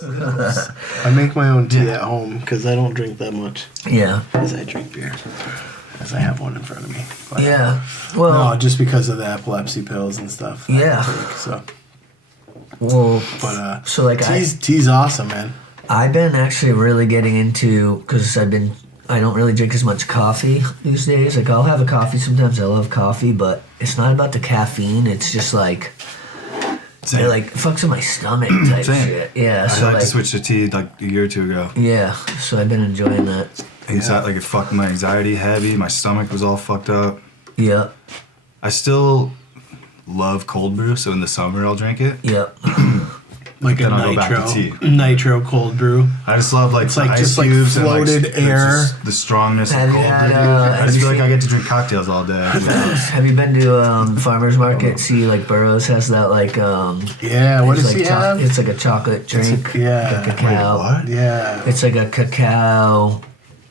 I make my own tea at home because I don't drink that much. Yeah. As I drink beer. As I have one in front of me. But, yeah. Well. No, just because of the epilepsy pills and stuff. Yeah. Take, so. Well. But so like tea's awesome, man. I've been actually really getting into because I don't really drink as much coffee these days. Like I'll have a coffee sometimes. I love coffee, but it's not about the caffeine. It's just like. It like fucks with my stomach type shit. Yeah, so I like to switch to tea like a year or two ago. Yeah, so I've been enjoying that. Like it fucked my anxiety heavy. My stomach was all fucked up. Yeah. I still love cold brew, so in the summer I'll drink it. Yep. Like then a I'll go back to tea. Nitro cold brew. I just love like it's the like ice just cubes like floated and air. The strongness have of cold brew. I just feel like I get to drink cocktails all day. Have you been to farmer's market? See, like Burroughs has that like. Yeah, what does he have? It's like a chocolate drink. Yeah. Like a cacao. Wait, what? Yeah. It's like a cacao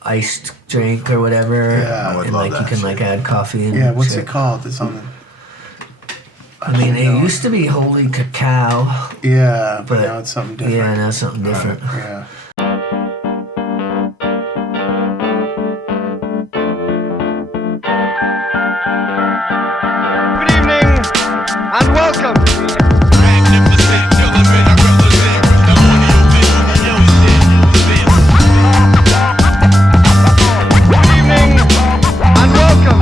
iced drink or whatever. Yeah. And like you can like add coffee and yeah, what's shit. it called? It's on the... I mean, it used to be Holy Cacao. Yeah, but now it's something different. Yeah, now it's something different. Yeah. Good evening and welcome. Good evening and welcome.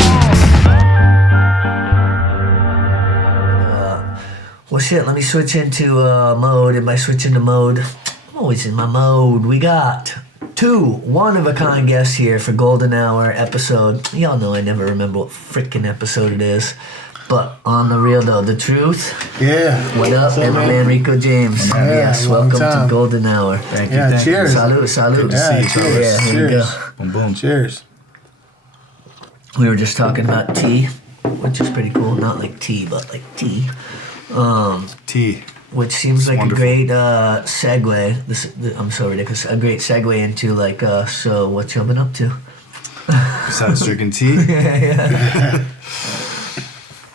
Well, shit, let me switch into mode. If I switch into mode, I'm always in my mode. We got 2 one-of-a-kind guests here for Golden Hour episode. Y'all know I never remember what freaking episode it is. But on the real, though, the truth. Yeah. What up, and my man Rico James. Yeah, yes, welcome to Golden Hour. Thank you. Yeah, thank cheers. You. Salud. Yeah, see you. cheers. Yeah, here we Cheers. go. Boom, boom. Cheers. We were just talking about tea, which is pretty cool. Not like tea, but like tea. Tea. Which seems like wonderful. a great segue. I'm so ridiculous. A great segue into like. So what you been up to? Besides drinking tea? Yeah.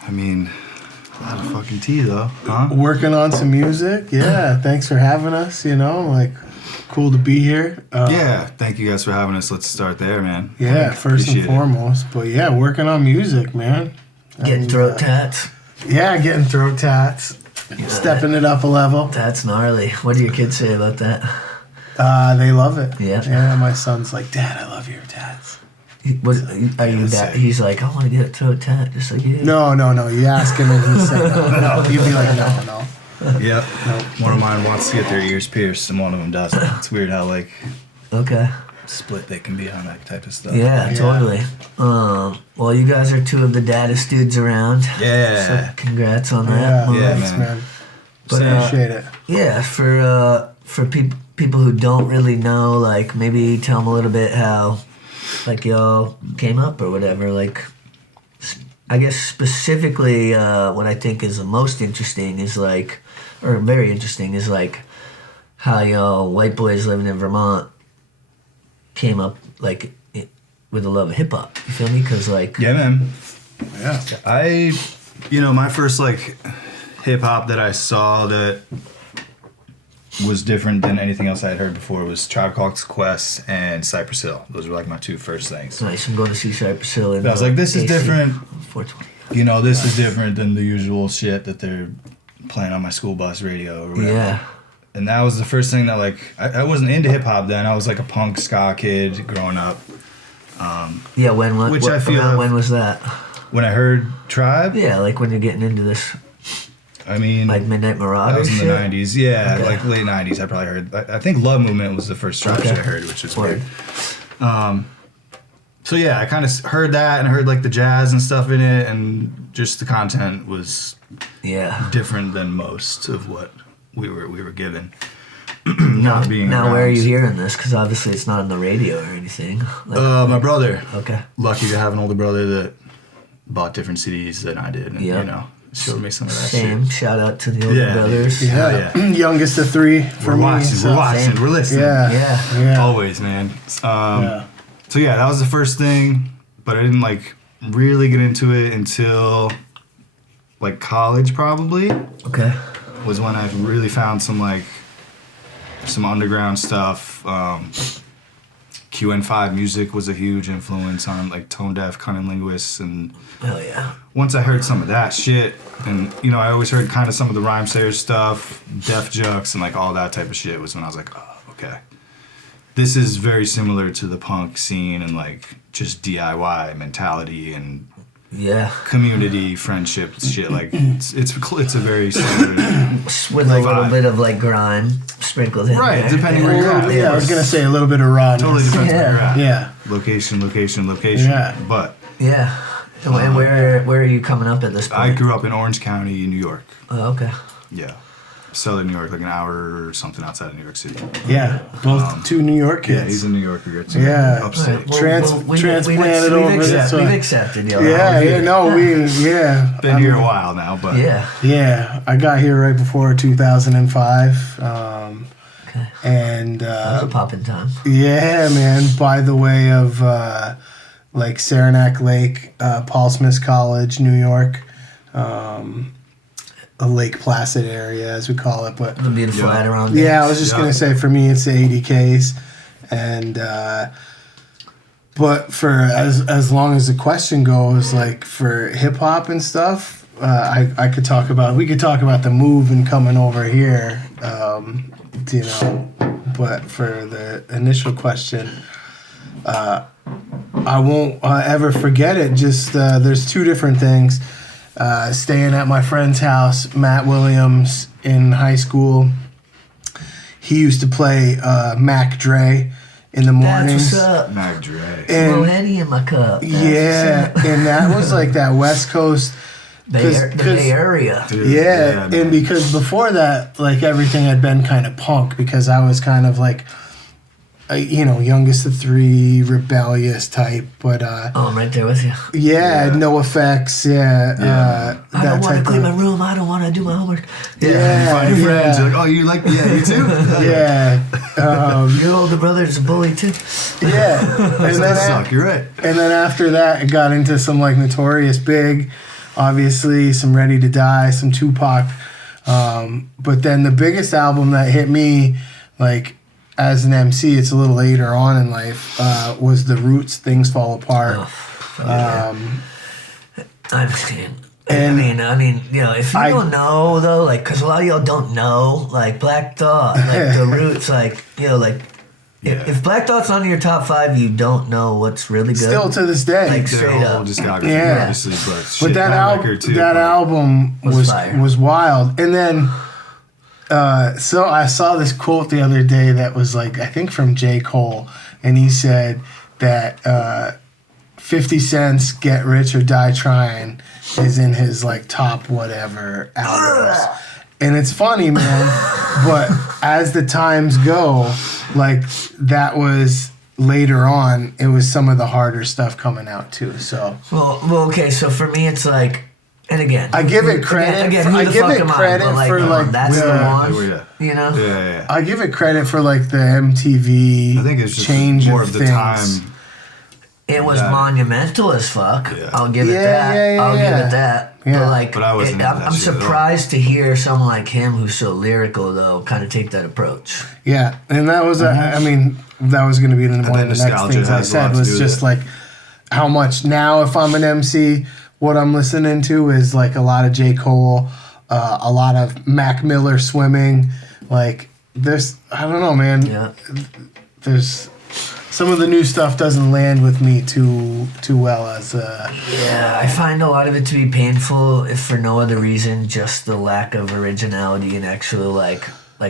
I mean, a lot of fucking tea though, huh? Working on some music. Yeah. Thanks for having us. Like, cool to be here. Yeah, thank you guys for having us. Let's start there, man. Yeah, first and Appreciate it. foremost. But yeah, working on music, man. Getting And, throat tats. Yeah, getting throat tats. Stepping it up a level. That's gnarly. What do your kids say about that? They love it. Yeah. Yeah, my son's like, Dad, I love your tats. Are you that? He's like, I want to get a throat tat, just like you. No. You ask him and he'd say no. He'd be like, no. Yep. One of mine wants to get their ears pierced and one of them doesn't. It's weird how like Okay. split they can be on that type of stuff. Yeah, totally. Well, you guys are 2 of the daddest dudes around. Yeah. So congrats on that. Yeah, thanks, man. But, Appreciate it. Yeah, for people who don't really know, like maybe tell them a little bit how, like y'all came up or whatever. Like, I guess specifically, what I think is the most interesting is like, or very interesting is like, how y'all white boys living in Vermont came up like with a love of hip hop. You feel me? Because like, Yeah, man. Yeah. My first like hip hop that I saw that was different than anything else I had heard before was Tribe Called Quest and Cypress Hill. Those were like my 2 first things. nice. I'm going to see Cypress Hill. But I was like, this is AC, different. 420. This is different than the usual shit that they're playing on my school bus radio or whatever. Yeah. And that was the first thing that like I wasn't into hip hop then. I was like a punk ska kid growing up. Yeah. When was that? When I heard Tribe, Yeah, like when you're getting into this, I mean, like Midnight that Marauders. was in the shit? 90s. Yeah, Okay. like late 90s. I probably heard. I think Love Movement was the first Tribe shit I heard, which was Word. weird. So yeah, I kind of heard that and heard like the jazz and stuff in it, and just the content was Yeah. different than most of what we were given. Now, being now where are around. you hearing this? Because obviously it's not on the radio or anything. Like, My brother. okay. Lucky to have an older brother that bought different CDs than I did, and Yeah. showed me some of that Same. shit. Shout out to the older brothers. Yeah. Yeah. Youngest of 3 for We're me. watching, so- we're watching, we're listening. Yeah. Always, man. Yeah. So yeah, that was the first thing, but I didn't like really get into it until like college probably Okay. was when I really found some like some underground stuff. QN5 music was a huge influence on like tone deaf, cunning linguists, and Hell yeah. once I heard some of that shit, and you know, I always heard kind of some of the Rhyme Sayers stuff, Def Jux, and like all that type of shit was when I was like, oh, okay. This is very similar to the punk scene and like just DIY mentality and community, friendship, shit. Like it's a very similar with a little bit of like grime sprinkled in right, there. depending where you're at. Yeah, I was gonna say a little bit of rawness. Totally depends where you're at. Yeah. Location. Yeah. But And where are you coming up at this point? I grew up in Orange County, New York. Oh, okay. Yeah. Southern New York, like an hour or something outside of New York City. Yeah, both two New York kids. Yeah, he's a New Yorker. Too. Yeah. Upstate. Transplanted over this way. We've accepted you. Been here a while now, but Yeah, I got here right before 2005. And that was a poppin' time. Yeah, man. By the way of like Saranac Lake, Paul Smith College, New York, a Lake Placid area as we call it, but The beautiful Adirondack. yeah, I was just gonna say for me it's the 80Ks, and but for as long as the question goes, like for hip hop and stuff, we could talk about the move and coming over here, you know. But for the initial question, I won't ever forget it. Just there's two different things. Staying at my friend's house, Matt Williams, in high school. He used to play Mac Dre in the mornings. That's what's up. Mac Dre. Slow Henny in my cup. Yeah, and that was like that West Coast. The Bay Area. Dude, Yeah, and because before that, like everything had been kind of punk because I was kind of like, you know, youngest of three, rebellious type, but I'm right there with you. no effects, I don't want to clean my room. I don't want to do my homework. You find your friends, you're like, oh, you like, you too? Your older brother's a bully too. And then suck, you're right. And then after that, it got into some like Notorious Big, obviously some Ready to Die, some Tupac, but then the biggest album that hit me, like, as an MC, it's a little later on in life, was The Roots, Things Fall Apart. I understand. I mean, you know, if you don't know, though, like, because a lot of y'all don't know, like, Black Thought, like, The Roots, like, you know, like, if Black Thought's on your top 5, you don't know what's really good. Still to this day. Like, straight up. Discography, obviously, but that album was wild. And then... so I saw this quote the other day that was like, I think from J. Cole, and he said that 50 Cent's Get Rich or Die Trying is in his like top whatever albums. And it's funny, man, but as the times go, like that was later on, it was some of the harder stuff coming out too. So well, okay, so for me it's like, and again, I give it credit. I give it credit for like that's the one. You know. Yeah. I give it credit for like the MTV. I think it's just change more of of the things. time. It was monumental as fuck. Yeah. I'll give it that. I'll give it that. Yeah. But like, But I wasn't into that I'm shit at all. surprised to hear someone like him who's so lyrical though kind of take that approach. Yeah, and that was I mean that was going to be one of the next things I said was just like how much now if I'm an MC, what I'm listening to is like a lot of J. Cole, a lot of Mac Miller Swimming. Like there's I don't know, man. Yeah. There's some of the new stuff doesn't land with me too well as Yeah, I find a lot of it to be painful if for no other reason, just the lack of originality and actual like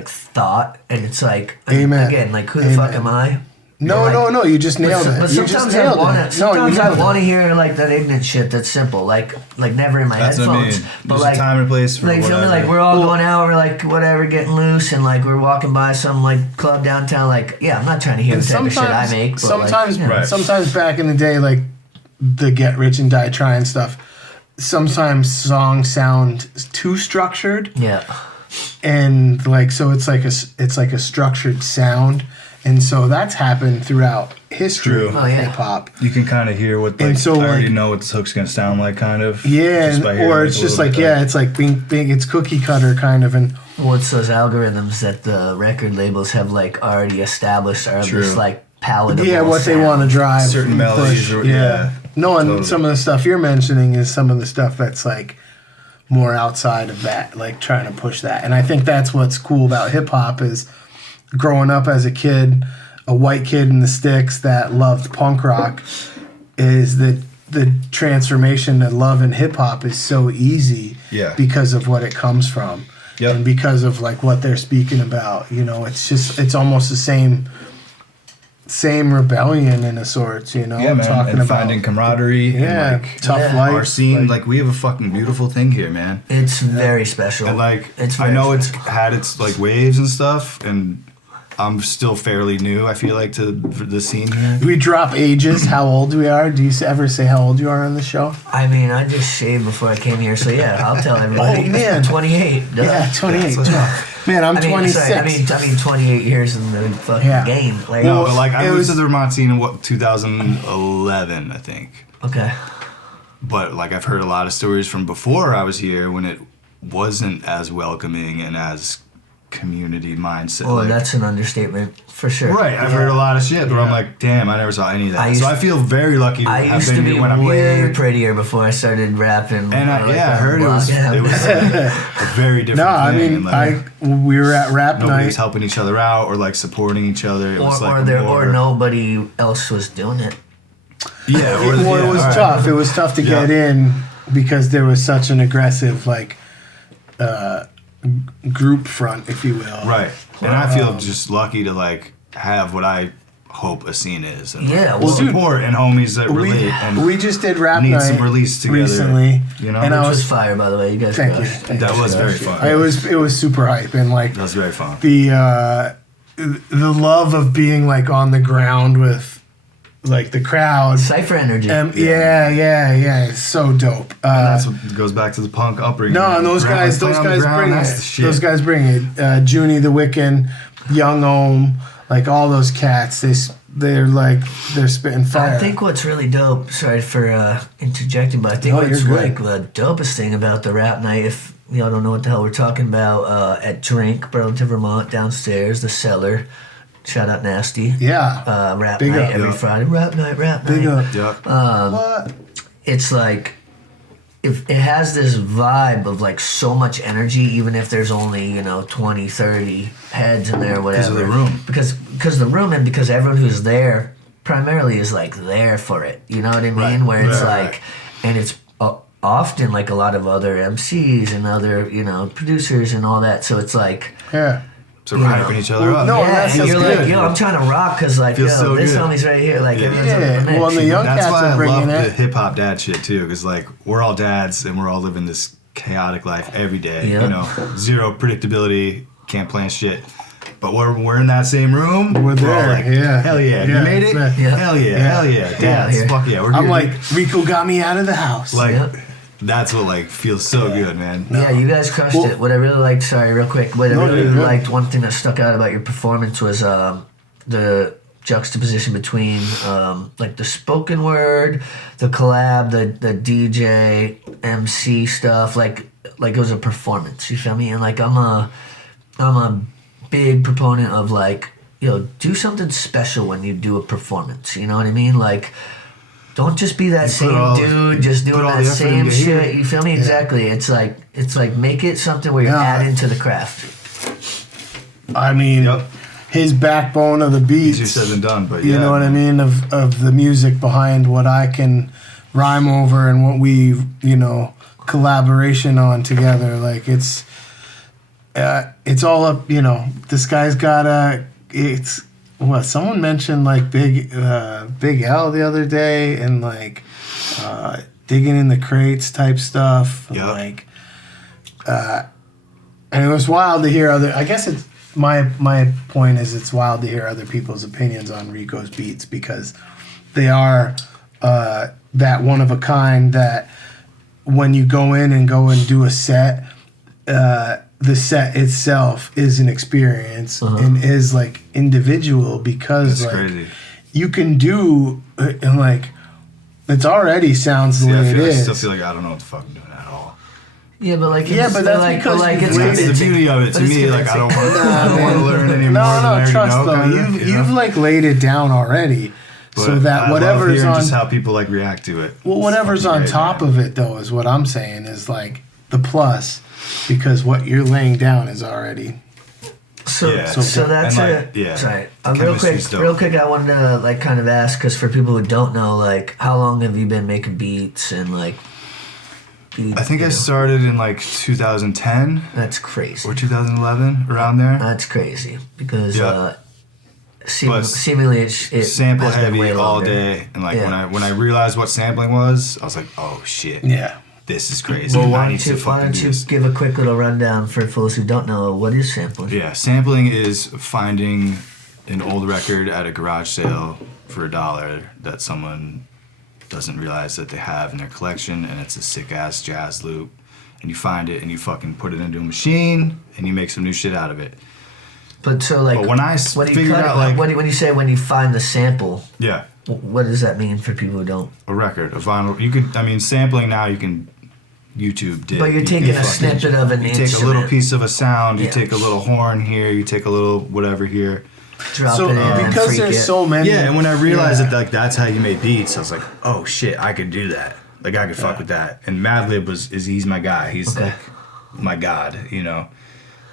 thought. And it's like again, like who the fuck am I? No, you just nailed it. But sometimes I want to hear like that ignorant shit that's simple, like never in my headphones. But There's like a time and place for like whatever. feel me, like we're all going out, we're like whatever, getting loose, and like we're walking by some like club downtown. Like I'm not trying to hear the type of shit I make. But sometimes back in the day, like the Get Rich and Die Trying stuff, sometimes songs sound too structured. Yeah. And like so, it's like a structured sound. And so that's happened throughout history of hip hop. You can kind of hear what, like, so, I already know what this hook's gonna sound like, kind of. Yeah, or it's just like it's like being it's cookie cutter kind of. And what's those algorithms that the record labels have like already established are this like palatable. Yeah, what they want to drive. Certain melodies. Totally. Some of the stuff you're mentioning is some of the stuff that's like more outside of that, like trying to push that. And I think that's what's cool about hip hop is growing up as a kid, a white kid in the sticks that loved punk rock, is that the transformation to love in hip hop is so easy because of what it comes from. Yep. And because of like what they're speaking about. You know, it's almost the same rebellion in a sort, you know. Yeah, man. Talking and about finding camaraderie. Yeah, and like, tough life. Our scene, like we have a fucking beautiful thing here, man. It's very special. And like, I know it's had its like waves and stuff, and I'm still fairly new, I feel like, to the scene here. We drop ages, how old we are. Do you ever say how old you are on the show? I mean, I just shaved before I came here, so yeah, I'll tell everybody. Oh, man. 28. Yeah, 28. Man, I'm 26. Sorry, I mean 28 years in the fucking game. Like, no, but like I moved to the Vermont scene in 2011, I think. Okay. But like I've heard a lot of stories from before I was here when it wasn't as welcoming and as community mindset. Oh, like, that's an understatement for sure. Right, I've heard a lot of shit, but I'm like, damn, I never saw any of that. I feel very lucky to have been here when I'm here. I used to be way prettier before I started rapping. And I heard it was a very different thing. No, I mean, we were at rap nobody night. was helping each other out or like supporting each other. It was like or nobody else was doing it. Yeah, it was tough. It was tough to get in because there was such an aggressive like group front, if you will. Right. And I feel just lucky to like have what I hope a scene is. And support and homies that relate. And we just did rap need night some release together recently, you know, and which was fire, by the way. You guys, thank you. That was very fun. It was super hype, and like that was very fun. The love of being like on the ground with like the crowd, cypher energy. Yeah, it's so dope. And that's what goes back to the punk upbringing. No, and those guys bring it. Those guys bring it. Junie the Wiccan, Young Ohm, like all those cats. They're spitting fire. I think what's really dope. Sorry for interjecting, but I think what's like the dopest thing about the rap night, if y'all don't know what the hell we're talking about, at Drink, Burlington, Vermont, downstairs, the Cellar. Shout out Nasty. Yeah. Rap Big night up, every Friday. Rap night. Big up. Yeah. What? It's like, if it has this vibe of like so much energy, even if there's only 20, 30 heads in there, or whatever. Because of the room. Because the room, and because everyone who's there primarily is like there for it. You know what I mean? Right. Where it's like, and it's often like a lot of other MCs and other producers and all that. So it's like So we're hyping each other up. No, and you're good. like, I'm trying to rock because like, this homie's right here. Like, well, and the young that's cats why are I bringing love it. the hip hop dad shit too, because like we're all dads and we're all living this chaotic life every day. Yeah. Zero predictability, can't plan shit. But we're in that same room. We're there. Like, hell yeah. You made it? Hell yeah. Dads, fuck yeah. We're I'm here. like, Rico got me out of the house. Like. That's what like feels so good, man. Yeah, you guys crushed it. What I really liked, sorry, real quick. What I really liked, one thing that stuck out about your performance was the juxtaposition between like the spoken word, the collab, the DJ, MC stuff. Like it was a performance. You feel me? And like I'm a big proponent of like do something special when you do a performance. You know what I mean? Like. Don't just be that same dude, just doing that same shit. You feel me? Exactly. It's like make it something where you're adding to the craft. I mean, his backbone of the beats. Easier said than done, but you know what I mean? Of the music behind what I can rhyme over and what we collaboration on together. Like it's all up. This guy's got it's. What someone mentioned like Big L the other day and like digging in the crates type stuff. Yeah. Like and it was wild to hear other. I guess it's my point is it's wild to hear other people's opinions on Rico's beats because they are that one of a kind that when you go in and do a set. The set itself is an experience and is like individual because that's like crazy. You can do and like it already sounds the way it is. I still feel like I don't know what the fuck I'm doing at all. Yeah, but like Yeah, but that's because That's the beauty of it to me. Like I don't want to learn anymore. No, trust though. You've like laid it down already, but so that whatever's on just how people like react to it. Well, whatever's on top of it though is what I'm saying is like the plus, because what you're laying down is already. So that's it. Yeah. Sorry. Real quick, I wanted to like kind of ask, because for people who don't know, like, how long have you been making beats and like? I think I started in like 2010. That's crazy. Or 2011, around there. That's crazy because seemingly it sample heavy all day, and like when I realized what sampling was, I was like, oh shit. Yeah. This is crazy. Well, why don't you give a quick little rundown for those who don't know, what is sampling? Yeah, sampling is finding an old record at a garage sale for $1 that someone doesn't realize that they have in their collection, and it's a sick-ass jazz loop, and you find it, and you fucking put it into a machine, and you make some new shit out of it. But so, like, when I figured out, like... When you say when you find the sample... Yeah. What does that mean for people who don't? A record, a vinyl. You could, I mean, sampling now you can YouTube did. But you're taking a snippet of an instrument. You take a little piece of a sound, you take a little horn here, you take a little whatever here. Drop it in because there's so many. Yeah, and when I realized that like that's how you made beats, I was like, oh shit, I could do that. Like I could fuck with that. And Madlib he's my guy. He's like my god, you know.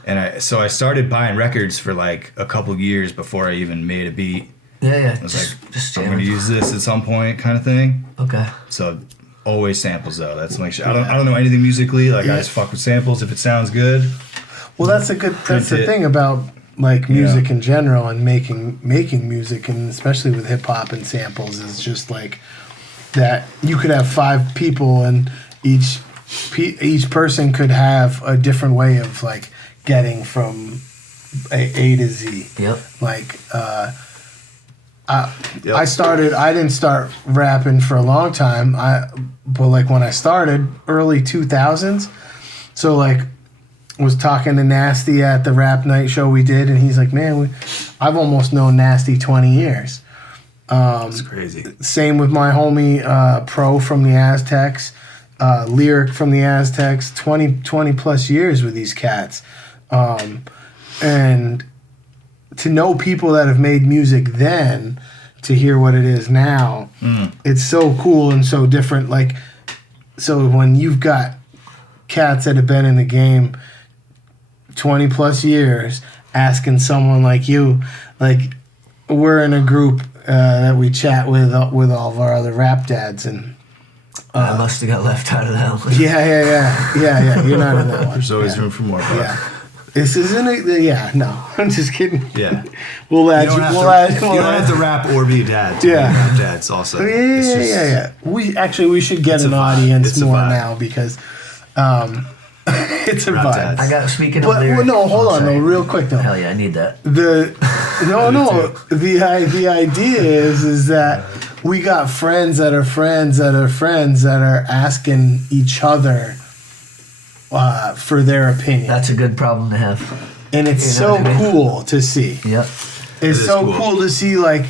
And I started buying records for like a couple years before I even made a beat. Yeah. I was just I'm gonna use this at some point, kind of thing. Okay. So always samples though. That's like I don't know anything musically. Like I just fuck with samples if it sounds good. Well, that's the thing about like music in general and making music, and especially with hip hop and samples, is just like that you could have 5 people and each person could have a different way of like getting from A to Z. Yep. Like I didn't start rapping for a long time. But like when I started early 2000s, so like was talking to Nasty at the rap night show we did, and he's like, man, I've almost known Nasty 20 years. That's crazy. Same with my homie Pro from the Aztecs, Lyric from the Aztecs, 20 plus years with these cats. And to know people that have made music then, to hear what it is now, it's so cool and so different. Like, so when you've got cats that have been in the game 20 plus years asking someone like you, like we're in a group that we chat with all of our other rap dads, and I must have got left out of that one. Yeah. You're not in that one. There's always room for more. Yeah. This isn't it. Yeah, no, I'm just kidding. Yeah, we'll add. You don't have to rap or be a dad. Yeah, rap dads also. Yeah. We should get an audience more now because it's a vibe. Dads. I got speaking of lyrics. Hold on, real quick though. Hell yeah, I need that. The idea is that we got friends that are friends that are friends that are asking each other for their opinion. That's a good problem to have. And it's cool to see. Yep. It's so cool to see like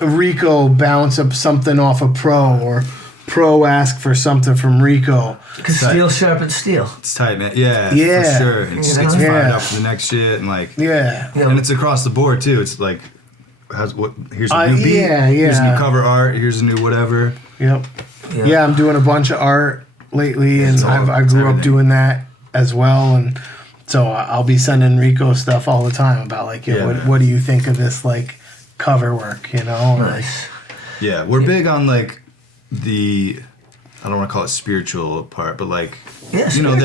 Rico bounce up something off a Pro, or Pro ask for something from Rico. Because steel sharpens steel. It's tight, man. Yeah, for sure. It's fired up for the next shit, and like and it's across the board too. It's like here's a new beat, here's a new cover art, here's a new whatever. Yep. Yeah, I'm doing a bunch of art lately, and I grew up doing that as well, and so I'll be sending Rico stuff all the time about like, what do you think of this like cover work, you know? Nice. Yeah, we're big on like the, I don't want to call it spiritual part, but like the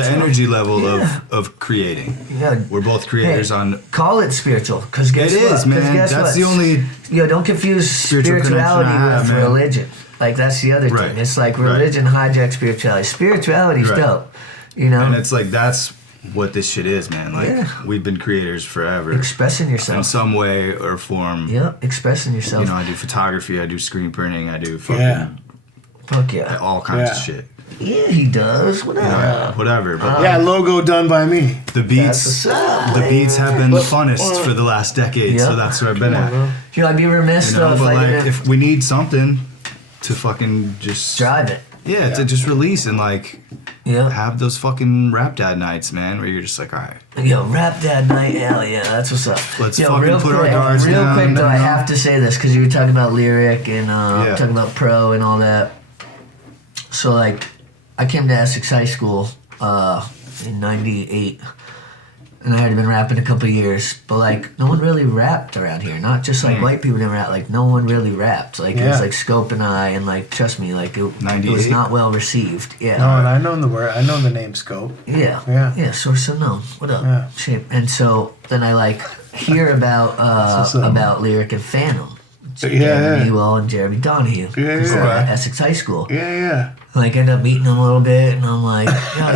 energy level of creating. Yeah, we're both creators on. Call it spiritual, because guess what? It is, man. That's the only. Don't confuse spirituality with religion. Like that's the other thing. It's like religion hijacks spirituality. Spirituality's dope, you know. And it's like that's what this shit is, man. Like we've been creators forever. Expressing yourself in some way or form. Yeah, expressing yourself. You know, I do photography, I do screen printing, I do fucking all kinds of shit. Yeah, he does. Whatever. But logo done by me. The beats have been the funnest for the last decade, so that's where I've been at. I'd be remiss though if we need something to fucking just drive it. Yeah, to just release and like Yeah. have those fucking rap dad nights, man, where you're just like, all right. Yo, rap dad night, hell yeah, that's what's up. Let's Yo, fucking put our guards real down. quick though, I have to say this because you were talking about lyric and talking about pro and all that. So like, I came to Essex High School in '98, and I had been rapping a couple of years, but like no one really rapped around here. Not just like white people didn't rap, like no one really rapped. Like it was like Scope and I, and like trust me, like it was not well received. Yeah. No, and I know the word. I know the name Scope. Yeah. Yeah. Yeah. Source unknown. What up? Yeah. Shape. And so then I like hear about Lyric and Phantom. Jeremy Ewell and Jeremy Donahue. Yeah. Essex High School. Yeah. Like end up meeting them a little bit, and I'm like,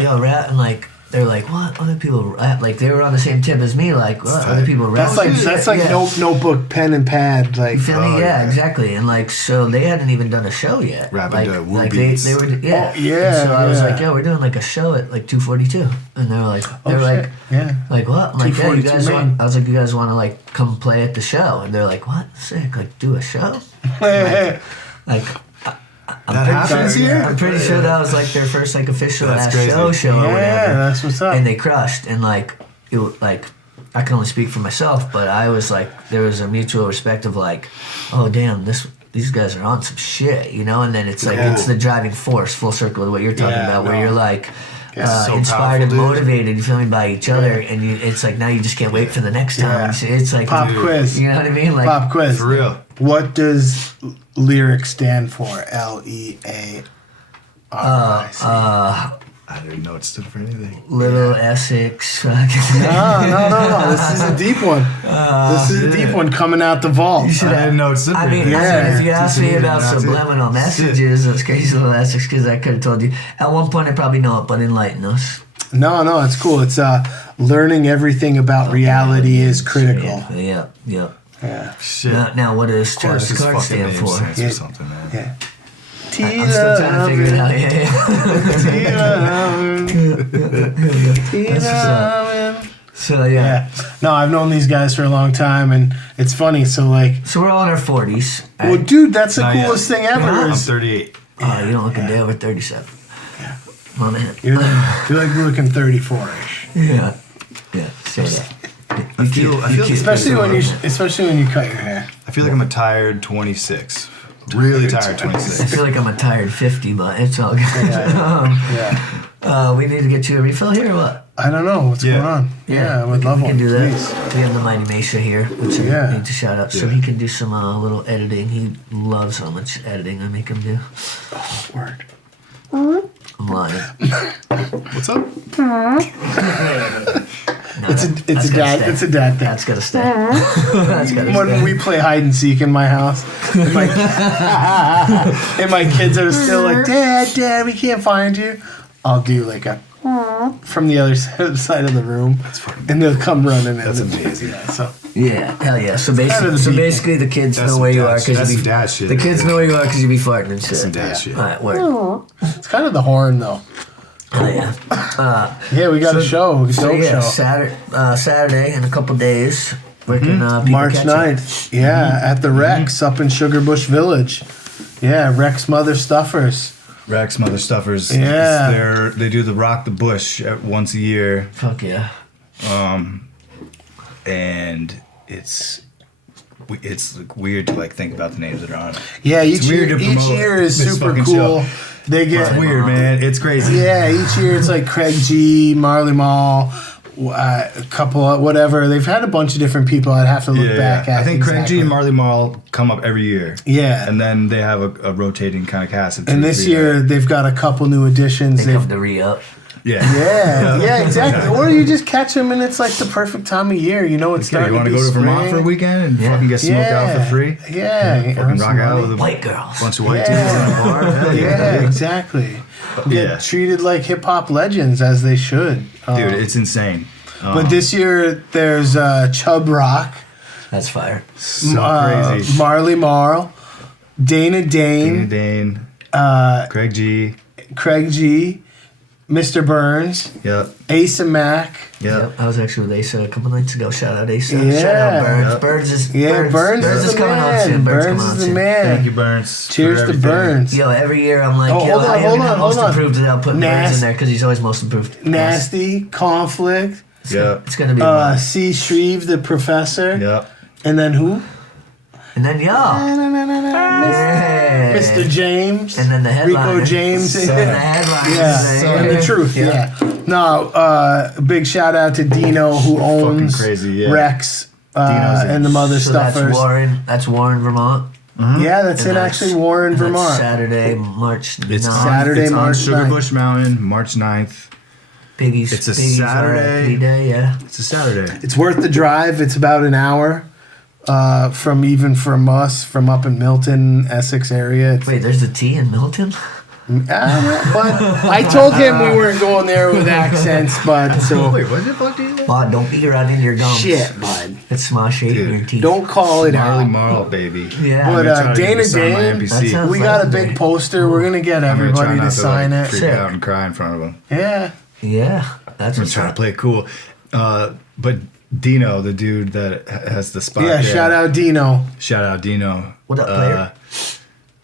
yo, rap, and like they're like, what other people rap? Like they were on the same tip as me, like what other people rap. That's like notebook, pen and pad, like. You feel me? Yeah, exactly. And like so they hadn't even done a show yet. Rapping to Woo like Beats. they were Oh, yeah. And so I was like, we're doing like a show at like 242, and they were like, like what? I'm like, yeah, you guys want? I was like, you guys want to like come play at the show? And they're like, what? Sick, like do a show? like That happens here? I'm pretty sure that was like their first like official That's last show or whatever. Yeah, that's what's up. And they crushed, and like it like I can only speak for myself, but I was like there was a mutual respect of like, oh damn, these guys are on some shit, you know. And then it's like it's the driving force, full circle of what you're talking about, where you're like. So inspired and powerful, motivated, you feel me, by each other, and it's like now you just can't wait for the next time. It's like pop quiz. You know what I mean? Like pop quiz. For real. What does lyric stand for? LEARIC. I didn't know it stood for anything. Little Essex. No. This is a deep one. This is a deep one coming out the vault. I didn't know it stood for I mean, anything. if you ask me about subliminal messages, that's crazy, Little Essex, because I could have told you. At one point, I probably know it, but enlighten us. No, it's cool. It's learning everything about reality is critical. Yeah. Shit. Now what does Charles His Card fucking stand name for? stands for something, man. Yeah. I'm still trying to figure it out. So yeah. No, I've known these guys for a long time, and it's funny. So like, so we're all in our 40s. well, dude, that's the Not coolest thing ever. I'm is- 38. Oh, you don't look a day over 37. Yeah. My man. You're like looking 34-ish. Yeah. Say that. I feel Especially when you cut your hair. I feel like I'm a tired 26. Really tired I 26. feel like I'm a tired 50, but it's all good. We need to get you a refill here or what? I don't know what's going on. Yeah, I would love we one. can do that. Please. We have the Mighty Machia here, which I need to shout out. So he can do some little editing. He loves how much editing I make him do. Word. I'm lying. What's up? It's a dad thing. That's gotta stay. That's gotta When stay. we play hide and seek in my house, and my kids are still like, Dad, we can't find you. I'll do like a from the other side of the room, and they'll come running. That's amazing. Yeah, hell yeah. So Kind basically, the kids That's know where you are some because dad shit. the kids know where you are because you be farting and shit. Some dad shit. All right, word. It's kind of the horn though. Oh yeah. Yeah, we got a show. So show. Saturday in a couple days. Where can people March catch 9th. Yeah, at the REKS up in Sugarbush Village. Yeah, REKS Mother Stuffers. REKS Mother Stuffers. Yeah. They do the Rock the Bush once a year. Fuck yeah. And it's like weird to like think about the names that are on it. Yeah, It's each weird to year promote is this super fucking cool. show. They get It's weird, man. It's crazy. Yeah, each year it's like Craig G, Marley Marl, a couple of whatever. They've had a bunch of different people. I'd have to look back at. I think Craig G exactly. and Marley Marl come up every year. Yeah. And then they have a rotating kind of cast. And this year they've got a couple new additions. They come to re-up. Yeah, exactly. Or you just catch them and it's like the perfect time of year. You know, it's starting You want to to be go to spring. Vermont for a weekend and fucking get smoked out for free? Yeah. Fucking rock out with a White girls. bunch of white dudes in a bar. Hell Yeah, exactly. Get Yeah. treated like hip hop legends as they should. Dude, it's insane. But this year there's Chub Rock, That's fire. So crazy. Marley Marl, Dana Dane, Dane, Craig G. Craig G, Mr. Burns. Yep. Asa Mac. Yep. I was actually with Asa a couple nights ago. Shout out Asa. Yeah. Shout out Burns. Yep. Burns is Burns is coming the on man. soon. Burns is the soon. man. Thank you, Burns. Cheers for to everything. Burns. Yo, every year I'm like, Oh, yo, hold on, I haven't got hold most on. improved without putting Burns in there because he's always most improved. Nasty, Conflict. Yep. It's gonna be C. Shreve, the professor. Yep. And then who? and then yeah. Mr. James. And then the headliner. Rico James. And the headliner. Yeah, and the truth. Yeah. No, big shout out to Dino who owns crazy, yeah. REKS Dino's and the Mother So Stuffers. that's Warren, Vermont. Yeah, that's And in that's- actually Warren, and that's Vermont. Saturday, March 9th. It's Saturday, it's March on 9th. Sugarbush Mountain, March 9th. Biggie's, It's a Biggie's Saturday. RIP day, yeah. It's a Saturday. It's worth the drive. It's about an hour from us, from up in Milton, Essex area. It's, Wait, there's a T in Milton? but I told him we weren't going there with accents, bud. So Wait, what the fuck did you say? Bud, don't be running your gums. shit, bud. It's smosh in Dude, your teeth. Don't call it Marley out. Marl, baby. Yeah. But I'm trying to Dana get to sign my Dane, NPC. That sounds we got a legendary. big poster. We're gonna get I'm gonna try everybody not to sign like, it. freak Sick. out and cry in front of him. Yeah. Yeah, that's I'm what's trying to up. play it cool. But Dino, the dude that has the spot. Yeah. there, Shout out Dino. Shout out Dino. What up, player?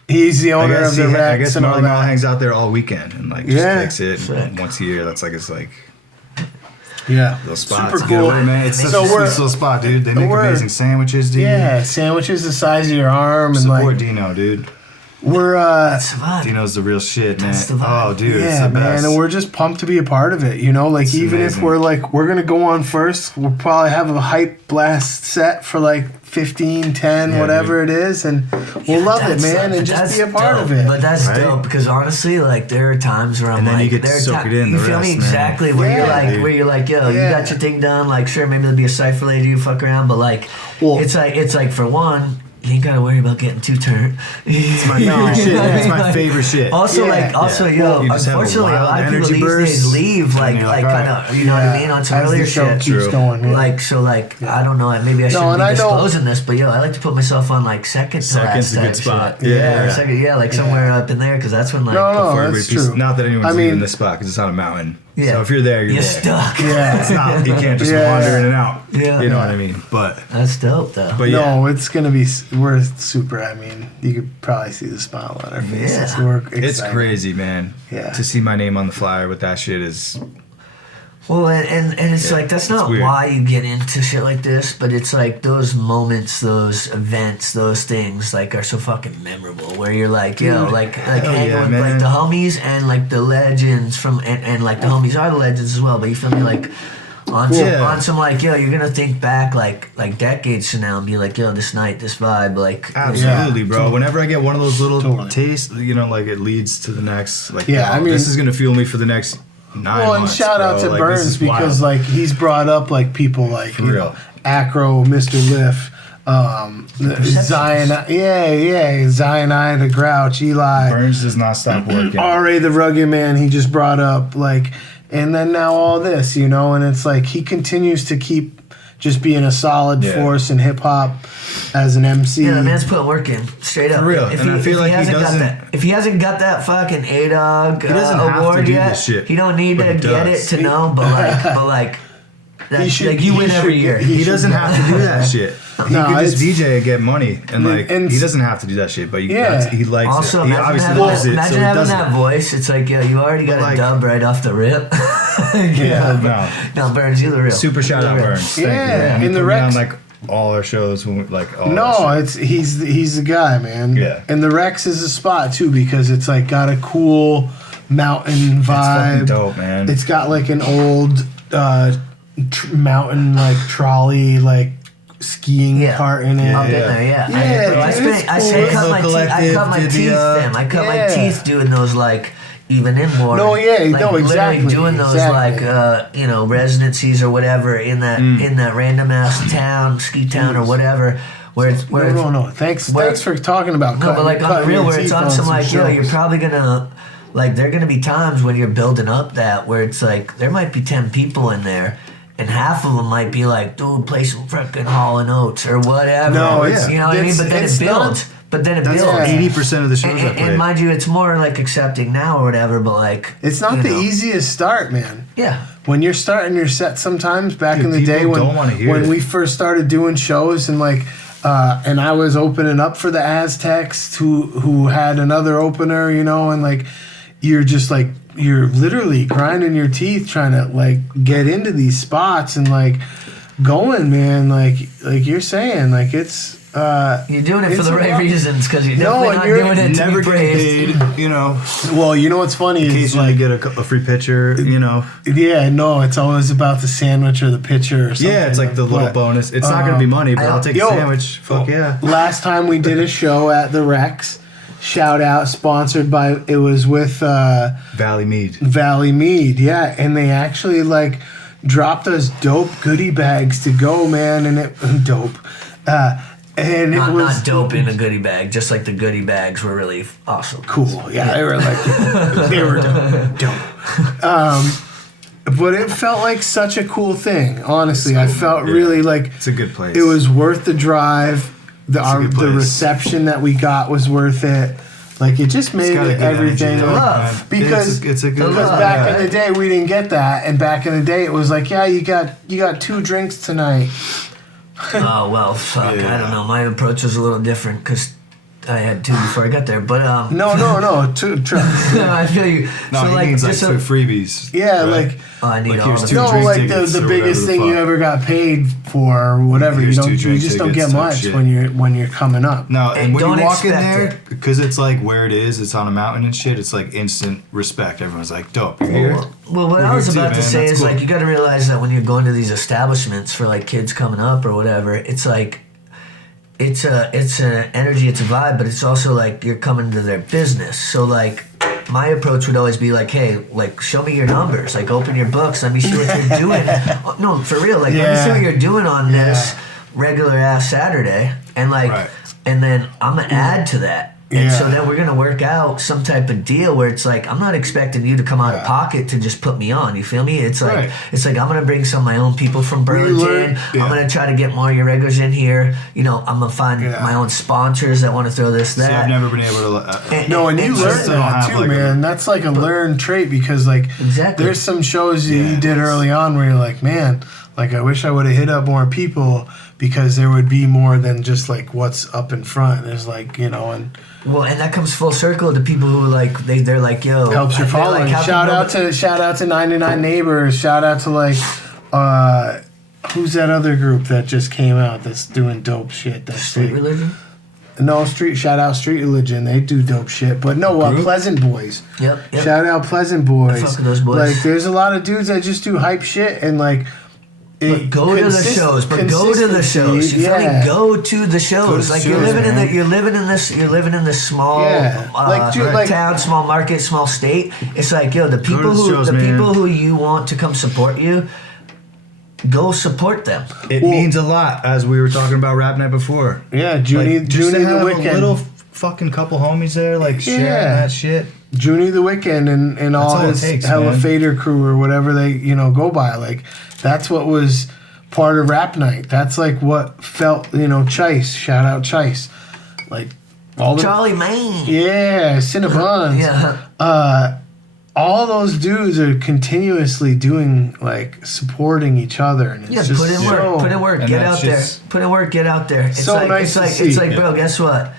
He's the I owner guess, of the I REKS guess and all Marley Marl that. hangs out there all weekend and like just Yeah. kicks it Sick. once a year. That's like his like Yeah. little spot. Super to get cool. away, man. It's such So a we're- sweet little spot, dude. They make we're- amazing sandwiches, dude. Yeah. Sandwiches the size of your arm and Support like Dino, dude. we're That's the vibe. Dino's the real shit, man. That's the vibe. Oh, dude, it's yeah, the man, best. and we're just pumped to be a part of it. You know, like even amazing. if we're gonna go on first, we'll probably have a hype blast set for like 15, 10, Yeah, whatever it is, and we'll love it, That's man, like- and just that's be a part dope. of it. But that's Right? dope because honestly, like there are times where I'm And then like, you get to there are soak it in You the feel rest, me man. exactly where Yeah, you're like, dude. where you're like, yo, you Yeah. got your thing done. Like, sure, maybe there'll be a cipher later you fuck around, but like, Well- it's like for one. You ain't gotta worry about getting too turned. It's my favorite shit. It's my favorite shit. Also, Yeah. yo, You just have a unfortunately, a wild lot of people energy these burst, days leave, and like you're like, kind alright. of, you know what I mean, on some As earlier the show shit. keeps True. going, yeah. Like, so, I don't know, maybe I shouldn't and be I know- disclosing this, but yo, I like to put myself on like second to Second's last a good type spot. shit. Yeah. or second, like somewhere up in there, because that's when like, No, For that's everybody. true. Not that anyone's I mean- leaving this spot because it's on a mountain. Yeah. So if you're there, you're you're there. stuck. Yeah. It's not. You can't just Yeah. wander in and out. Yeah. You know what I mean? But That's dope, though. yeah. No, it's gonna be. We're super. I mean, you could probably see the smile on our faces. Yeah. We're It's excited. crazy, man. Yeah. To see my name on the flyer with that shit is Well, and it's Yeah, like that's it's not weird. why you get into shit like this, but it's like those moments, those events, those things like are so fucking memorable. Where you're like, yo, like hanging yeah, with man. like the homies and like the legends from, and like the homies are the legends as well. But you feel me, like on some, Yeah. on some like, yo, you're gonna think back like decades from now and be like, yo, this night, this vibe, like absolutely, bro. Whenever I get one of those little Totally. tastes, you know, like it leads to the next. Like, Yeah, I mean- this is gonna fuel me for the next 9 Well, and months. shout out bro. to Like, this Burns is because wild. like he's brought up like people like you real. know Acro, Mr. Liff, Zion, Zionai the Grouch, Eli, Burns does not stop working. R.A. the Rugged Man. He just brought up like, and then now all this, you know, and it's like he continues to keep just being a solid Yeah. force in hip hop as an MC. yeah, the man's putting work in, straight up. For real. And I feel like he hasn't got doesn't- that, if he hasn't got that fucking A-Dog doesn't have to award do yet, this shit, he don't need but to he get does. it to know. But like, that, should- like you he win every should- year. He should doesn't know. have to do that shit. He No, could just it's- DJ and get money, and like and- he doesn't have to do that shit. But Yeah. he likes Also, it. He imagine obviously having, loves that, it, so imagine he having does that it. voice. It's like, yeah, you already got But, a like- dub right off the rip. Yeah, no, Burns, you're the real. Super shout You're out the real. Burns. Thank you, Yeah, man. He in the put me on REKS- like all our shows, when we, like all No, our shit. it's he's the guy, man. Yeah. And the REKS is a spot too because it's like got a cool mountain It's fucking vibe. dope, man. It's got like an old mountain like trolley like skiing Yeah. cart in it. I'll Yeah. get there, yeah. Yeah, I dude, spent, it's I cool. spent, cut my teeth. I Collective cut my did the, teeth, fam. I cut my yeah. teeth doing those like even in more. No, yeah, like, no, exactly, Literally doing those exactly. like you know residencies or whatever in that random ass town, ski town or whatever. Where it's No. Thanks for talking about no, cutting, but like on the cutting real, your where it's teeth on some like, yo, shows. you're probably gonna, like, there are gonna be times when you're building up that where it's like, there might be 10 people in there, and half of them might be like, dude, play some fucking Hall and Oates or whatever. No, it's- you know what I mean? it's- But then it's it builds. But then it That's builds. 80% of the shows I played. And mind you, it's more like accepting now or whatever, but like... It's not the easiest start, man. Yeah. When you're starting your set sometimes, back Dude, in the day when we first started doing shows and like... and I was opening up for the Aztecs who had another opener, you know, and like you're just like you're literally grinding your teeth trying to like get into these spots and like going, man, like you're saying, like it's you're doing it for the right reasons because you're definitely not doing it to be praised. Paid, you know. Well, you know what's funny in case is like you get a free pitcher, you know. Yeah, no, it's always about the sandwich or the pitcher or something. Yeah, it's like the little bonus. It's not going to be money, but I'll take a sandwich. Fuck yeah. Last time we did a show at the REKS, shout out, sponsored by, it was with Valley Mead, yeah, and they actually like dropped us dope goodie bags to go, man, and it dope. And it was not dope in a goodie bag, just like the goodie bags were really awesome. Cool, yeah. They were like, they were dope. But it felt like such a cool thing, honestly. I felt really like... It's a good place. It was worth the drive. The reception that we got was worth it. Like, it just made everything... Love. Because back in the day, we didn't get that. And back in the day, it was like, yeah, you got 2 drinks tonight. Oh, well, fuck. Yeah. I don't know. My approach was a little different because I had 2 before I got there. But No. 2 drinks. No, I feel you. No, so, he like, means like 2 freebies. Yeah, right? like... Oh, I need all here's of 2 them. No, drink like tickets the or biggest whatever thing the you fuck. ever got paid for, or whatever. Here's 2 You drink just don't tickets get type much shit. when you're coming up. No, and when don't you walk in there, expect because it's like where it is, it's on a mountain and shit, it's like instant respect. Everyone's like, dope, you're here? Well, what I was about to say is like you got to realize that when you're going to these establishments for like kids coming up or whatever, it's like it's an energy, it's a vibe, but it's also like you're coming to their business. So like my approach would always be like, hey, like show me your numbers, like open your books, let me see what you're doing. No, for real, like let me see what you're doing on this regular ass Saturday, and like, and then I'm gonna add to that. And so then we're going to work out some type of deal where it's like, I'm not expecting you to come out of pocket to just put me on. You feel me? It's like, it's like I'm going to bring some of my own people from Burlington. I'm going to try to get more of your regulars in here. You know, I'm going to find my own sponsors that want to throw this, that. See, I've never been able to... and you learn that too, like man. That's like a learned trait because like, there's some shows you did early on where you're like, man, like I wish I would have hit up more people because there would be more than just like what's up in front. There's like, you know, and... Well, and that comes full circle to people who like they're like, yo, helps your following. Like, shout out to 99 Neighbors. Shout out to like who's that other group that just came out that's doing dope shit? That's Street Religion? No, shout out Street Religion. They do dope shit. But no, Pleasant Boys. Yep. Shout out Pleasant Boys. I fuck with those boys. Like there's a lot of dudes that just do hype shit and like But go to the shows. You feel me? Go to the shows. Like you're living in this small town, small market, small state. It's like, yo, the people who you want to come support you, go support them. It means a lot, as we were talking about Rap Night before. Yeah, Junie the Weekend. A little fucking couple homies there, like sharing that shit. Junie the Weekend and all his Hella Fader crew or whatever they go by. Like that's what was part of Rap Night. That's like what felt, Chice. Shout out Chice. Like all the Charlie Maine. Yeah, Cinnabons. Yeah. All those dudes are continuously doing like supporting each other, and it's just put in work, get out there. Put in work, get out there. It's so like, nice it's like, bro, guess what?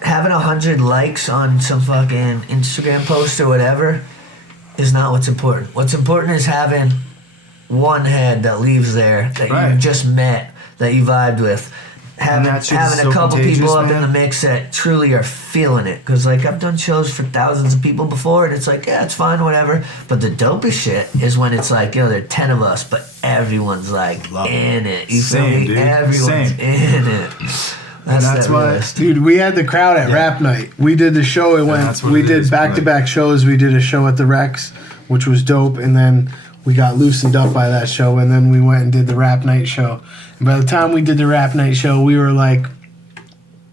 Having 100 likes on some fucking Instagram post or whatever is not what's important. What's important is having one head that leaves there that you just met, that you vibed with. Having a couple people up in the mix that truly are feeling it. Because, like, I've done shows for thousands of people before, and it's like, yeah, it's fine, whatever. But the dopest shit is when it's like, there are 10 of us, but everyone's, like, in it. You feel me? Dude. Everyone's in it. That's why, dude. We had the crowd at Rap Night. We did the show. We did back-to-back shows. We did a show at the REKS, which was dope, and then we got loosened up by that show, and then we went and did the Rap Night show. And by the time we did the Rap Night show, we were like,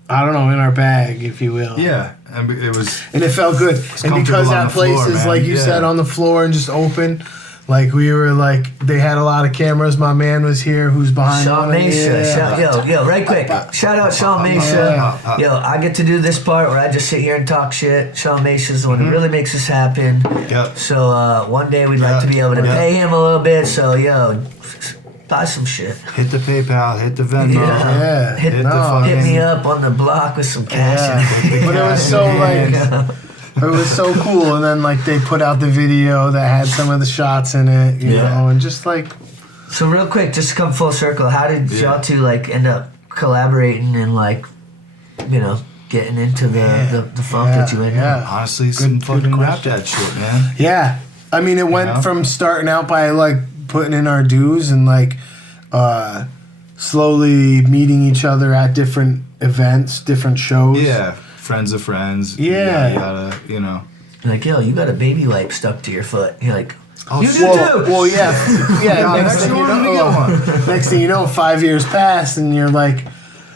I don't know, in our bag, if you will. Yeah, and it was. And it felt good. And because that place is, like you said, on the floor and just open, Like we were like, they had a lot of cameras. My man was here, who's behind. Shaun Machia. Yo, right quick. Shout out Shaun Machia. Yo, I get to do this part where I just sit here and talk shit. Shaun Machia's the one who really makes this happen. Yep. So one day we'd like to be able to pay him a little bit. So yo, buy some shit. Hit the PayPal, hit the Venmo. Yeah. Hit me up on the block with some cash. But it was so like. It was so cool, and then like they put out the video that had some of the shots in it, you know, and just like. So real quick, just to come full circle, how did y'all two like end up collaborating and like, you know, getting into the funk that you ended up? Honestly, some fucking rap that shit, man. Yeah, I mean, it went from starting out by like putting in our dues and like slowly meeting each other at different events, different shows. Yeah. Friends of friends. Yeah. You gotta, you know. Like, yo, you got a baby wipe stuck to your foot. You're like, you do too. Well, yeah. Yeah, next thing you know, 5 years pass, and you're like,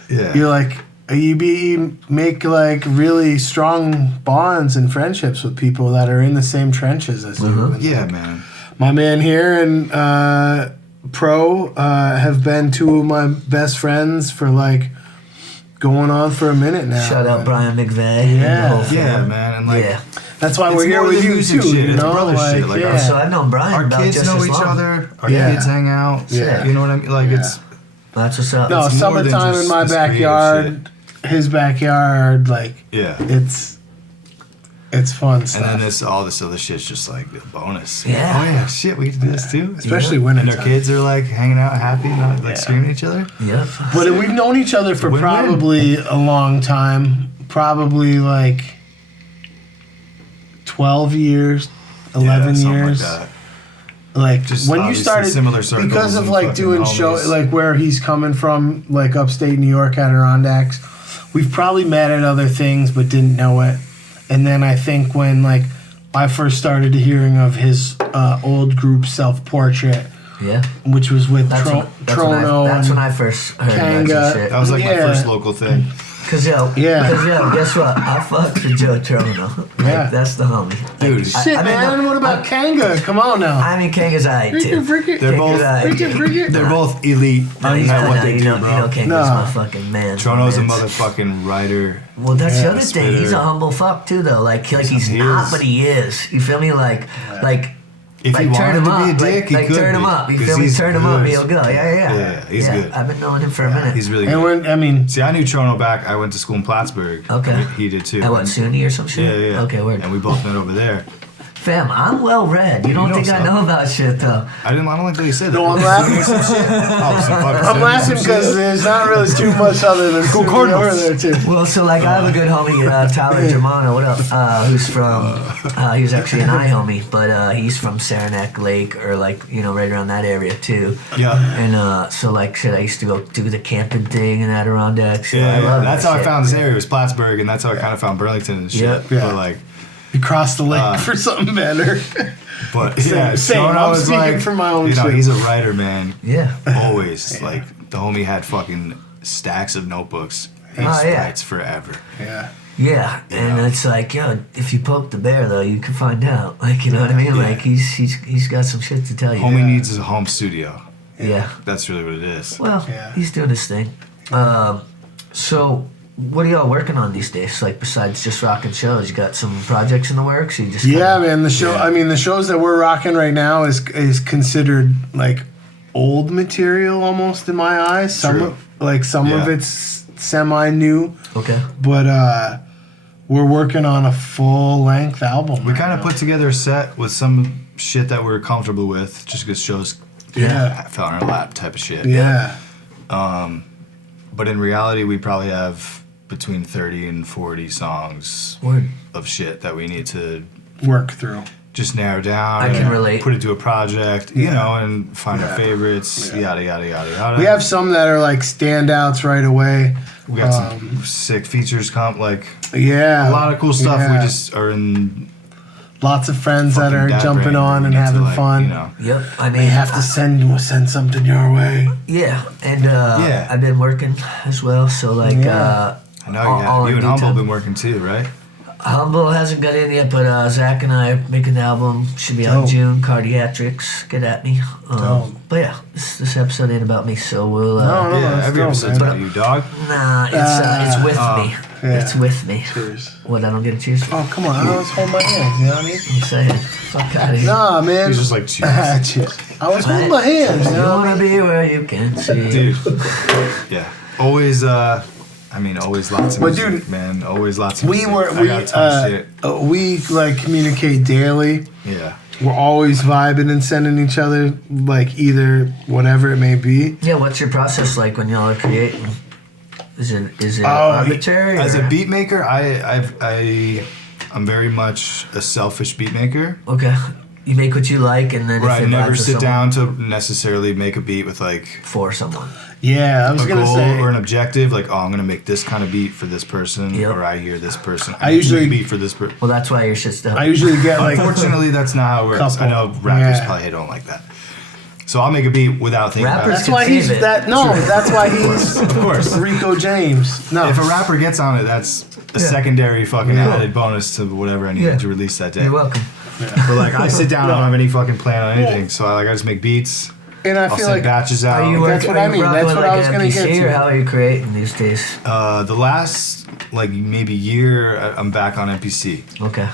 you make like really strong bonds and friendships with people that are in the same trenches as you. And, yeah, man. My man here and Pro have been two of my best friends for like. Going on for a minute now. Shout out Brian McVeigh. Yeah, man. And like, that's why we're here with you too. Shit. You know, brother like, shit. Like, So I've known Brian our about kids just know as each long. other. Our kids hang out. Yeah. You know what I mean? Like it's. That's what's up. No, It's more than summertime just in my this backyard, his backyard. Like, it's fun stuff. And then all this other shit's just like a bonus. Yeah. Oh yeah, shit, we get to do this too. Especially when our kids are like hanging out, happy, not like screaming at each other. Yep. But we've known each other for probably a long time. Probably like 12 years, 11 years. Like just when you started, similar circles because of like doing homies. show, like where he's coming from, like upstate New York, Adirondacks. We've probably met at other things, but didn't know it. And then I think when like I first started hearing of his old group Self Portrait, which was with Trono. That's when I first heard about that shit. That was like my first local thing. Cause guess what? I fucked with Joe Trono. Like, that's the homie. Dude, shit, man. What about Kanga? Come on now. I mean, Kanga's alright too. They're both elite. At what they do, bro. You know Kanga's my fucking man. Trono's a motherfucking writer. Well, that's the other thing. He's a humble fuck too, though. Like he's not, but he is. You feel me? Like. If he wanted to be a dick, he could turn him up. You feel me? Turn him up, he'll go. Yeah, he's good. I've been knowing him for a minute. He's really good. And see, I knew Trono back. I went to school in Plattsburgh. Okay. He did too. At what, SUNY or some shit? Yeah. Okay, word. And we both met over there. Fam, I'm well read. You don't think I know about shit though? I don't like that you said that. No, I'm laughing. I'm laughing because there's not really too much other than cool over there too. Well, so like I have a good homie, Tyler Germano. What up? Who's from? He was actually an I homie, but he's from Saranac Lake or like right around that area too. Yeah. And so like shit, I used to go do the camping thing in Adirondacks. So Yeah, I love that's that how shit. I found this area. It was Plattsburgh, and that's how I kind of found Burlington and shit. Yeah. But like. You crossed the lake for something better. But same. I'm speaking for my own shit. He's a writer, man. Yeah. Always. Like, the homie had fucking stacks of notebooks. He writes forever. Yeah. Yeah, and it's like, if you poke the bear though, you can find out. Like, you know what I mean? Like, he's got some shit to tell you. Homie needs his home studio. Yeah. That's really what it is. Well, he's doing his thing. So, what are y'all working on these days? Like, besides just rocking shows, you got some projects in the works? You just man. The show. I mean, the shows that we're rocking right now is considered like old material almost in my eyes. Some of it's semi new. Okay. But we're working on a full length album. We kind of put together a set with some shit that we're comfortable with, just because shows fell on our lap type of shit. Yeah. But in reality, we probably have between 30 and 40 songs of shit that we need to work through. Just narrow down. I can relate. Put it to a project, and find our favorites, yada, yada, yada, yada. We have some that are like standouts right away. We got some sick features, a lot of cool stuff. Yeah. We just are in... Lots of friends that are jumping on and having fun. Yep. I mean, they have to send something your way. Yeah, and I've been working as well. So like, I know you and Humble have been working too, right? Humble hasn't got in yet, but Zach and I are making the album. Should be out in June. Cardiatrics, get at me. But yeah, this episode ain't about me, so we'll. Every episode's about you, dog. Nah, it's with me. Yeah. It's with me. Cheers. What, I don't get a cheers? Oh, come on. I was holding my hands, you know what I mean? I'm saying, fuck out of here. Nah, man. He's just like, cheers. Cheers. I was holding my hands, you You know what I wanna mean? be where you can see. Dude. Yeah. Always, always lots of But music, dude, man. Always lots of music. we like communicate daily. Yeah. We're always vibing and sending each other like either whatever it may be. Yeah, what's your process like when y'all are creating? Is it arbitrary? As or? a beat maker, I'm very much a selfish beat maker. Okay. You make what you like, and then Right, if it never vibes with sit someone, down to necessarily make a beat with like for someone. Yeah, I was a gonna goal say. or an objective. Like, I'm gonna make this kind of beat for this person, Yep. or I hear this person. I usually- make a beat for this person. Well, that's why your shit's done. I usually get like Unfortunately, that's not how it works. Couple. I know rappers Yeah. probably don't like that. So I'll make a beat without thinking Rappers about that's it. why he's Save it. that. No, that's why he's Of course. Rico James. No, If a rapper gets on it, that's a secondary fucking Yeah. added bonus to whatever I needed Yeah. to release that day. You're welcome. But like, I sit down, I don't have any fucking plan on anything. So I just make beats. and I I'll feel send like batches out. Are you That's what I mean. rocking That's with, what I like, was gonna MPC, get to. Or how are you creating these days? The last like maybe year, I'm back on MPC. Okay.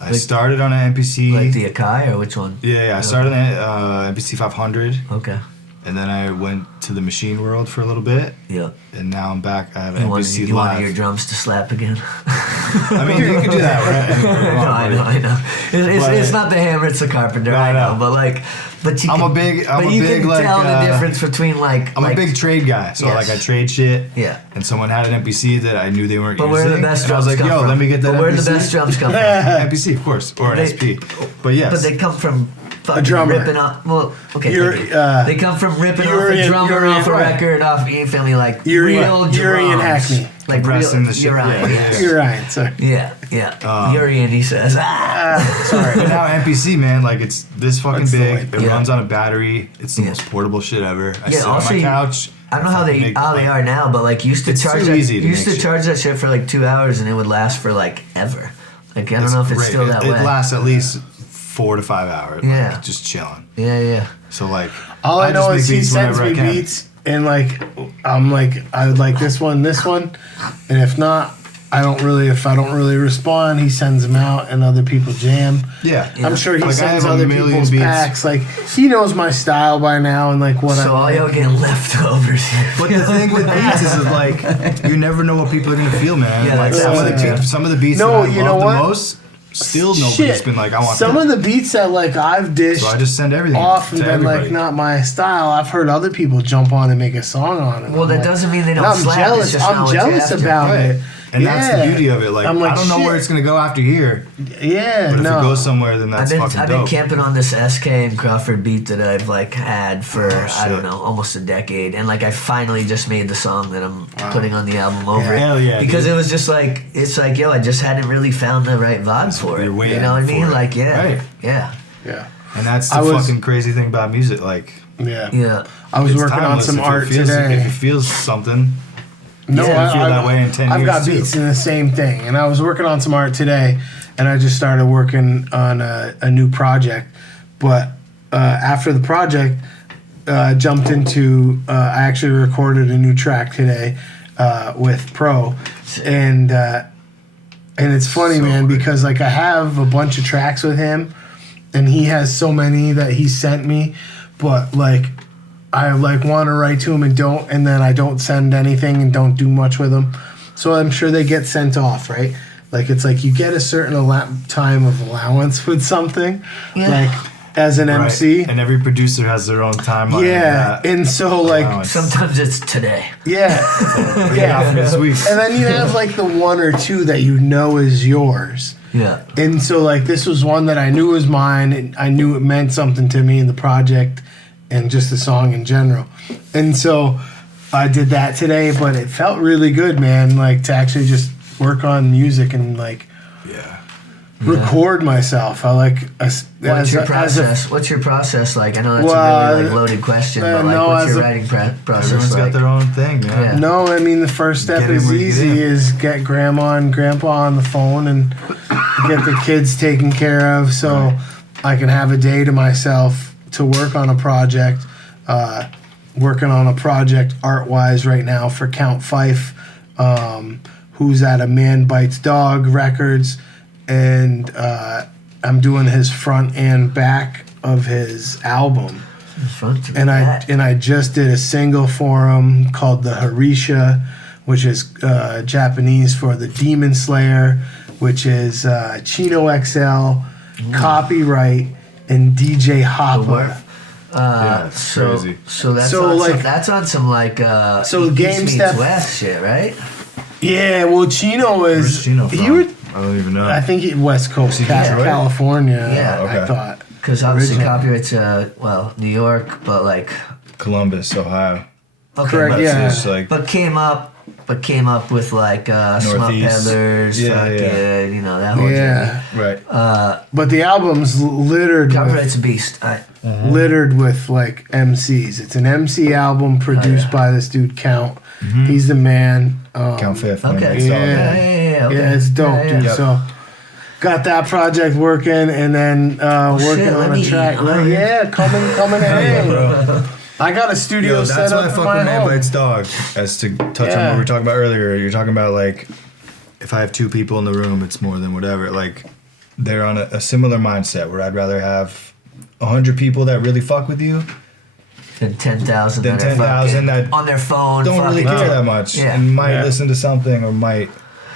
I started on an MPC. Like the Akai, or which one? I started on MPC 500, Okay. and then I went to the Machine World for a little bit, Yeah. and now I'm back. I have You MPC wanted your Live. drums to slap again? I mean, you could do that, right? No, I know. It's not the hammer, it's the carpenter. No, I know, no. but you I'm can, a big but you like, can tell the difference between like. I'm a big trade guy, so Yes. like I trade shit. Yeah. And someone had an MPC that I knew they weren't But using. where the best and I was drums like, come yo, from? let me get that But where MPC. the best drums come from? MPC, of course, or an They- SP. But yes. But they come from fucking drummer. ripping off. Well, okay. You're, thank you. they come from ripping off Urian- a drummer Urian, off a right. record off. You feel me? Like Urian- real Urian drums. Hackney. Like Compressing real the shit. Urian. Yeah, Yes. You're right. Sorry. Yeah. Urian. He says. Sorry. But now MPC, man, like it's this fucking That's the big. way. It Yeah. runs on a battery. It's the Yeah. most portable shit ever. I Yeah, sit on also my you- couch. I don't know how they are now, but like used to It's charge so that, easy to used make to shit. charge that shit for like 2 hours and it would last for like ever. Like I don't know if it's great. still that it way. lasts at least 4 to 5 hours. Yeah. Like, just chilling. Yeah. So like, All I know just is make he beats sends whenever me I can. beats, and like I'm like I would like this one, and if not, If I don't really respond, he sends them out, and other people jam. Yeah. I'm sure he Like, I sends have a other million people's beats. packs. Like he knows my style by now, and like what So all I y'all like. getting leftovers here. But the thing with beats is like you never know what people are gonna feel, man. Yeah, like that's some of the beats No, that I you love know what? the most, still nobody's Shit. been like, I want Some that. of the beats that like I've dished So I just send everything off and to been everybody. like not my style. I've heard other people jump on and make a song on it. Well, I'm that like- doesn't mean they and don't I'm slap. jealous. It's just not I'm what you jealous have to. about Right. it. And that's the Yeah. beauty of it. Like, I'm like, I don't know shit. where it's gonna go after here, Yeah, but if no. it goes somewhere, then that's fucking I've been dope. camping on this SK and Crawford beat that I've like had for I don't shit. know almost a decade, and like I finally just made the song that I'm putting on the album over it. Hell yeah, because dude. it was just like it's like yo, I just hadn't really found the right vibe for it. You're You waiting know what I mean? for it. Like yeah, Right. yeah, Yeah, And that's the I was- fucking crazy thing about music. Like, yeah. yeah. I was it's working on timeless. some If it art feels, today. If it feels something, No, Yeah, I feel that way in 10 I've years, got too. beats in the same thing, and I was working on some art today, and I just started working on a new project. But after the project, I jumped into. I actually recorded a new track today with Pro, and it's funny, man, because like I have a bunch of tracks with him, and he has so many that he sent me, but like. I like want to write to him and don't, and then I don't send anything and don't do much with them. So I'm sure they get sent off, right? Like it's like you get a certain time of allowance with something, like as an MC. right. And every producer has their own timeline. Yeah, and so like Allowance. Sometimes it's today. yeah, Yeah, for this week. and then you have like the one or two that you know is yours. Yeah. And so like this was one that I knew was mine, and I knew it meant something to me in the project and just the song in general. And so I did that today, but it felt really good, man, like to actually just work on music and like Yeah. record myself. I like. What's your process? What's your process like? I know that's a really loaded question, but like, what's your writing process Everyone's like? got their own thing, yeah. No, I mean the first step is easy. Is get grandma and grandpa on the phone and get the kids taken care of, so I can have a day to myself to work on a project. Working on a project art-wise right now for Count Fife, who's at a Man Bites Dog Records, and I'm doing his front and back of his album. And I just did a single for him called the Harisha, which is Japanese for the Demon Slayer, which is Chino XL, Copyright, and DJ Hoppa. It's crazy. So that's on some like Game Step West shit, right? Yeah, well, Chino is. Where's Chino from? I don't even know. I think West Coast, California. Yeah, okay. I thought. Because obviously copyright's New York, but like Columbus, Ohio. Okay, correct. Yeah, it's like, but came up with like Smut Peddlers, you know, that whole journey. Right. But the album's littered. Copyright's a beast. Littered with like MCs. It's an MC album produced by this dude Count. Mm-hmm. He's the man. Count Fifth. Okay. Yeah, it's dope, dude. Yep. So got that project working, and then working on a track. Come and hang, bro. I got a studio set up. That's why I fuck with Man Bites Dog. As to touch on what we were talking about earlier, you're talking about like, if I have 2 people in the room, it's more than whatever. Like, they're on a similar mindset where I'd rather have 100 people that really fuck with you than 10,000 that on their phone don't really care that much and might listen to something or might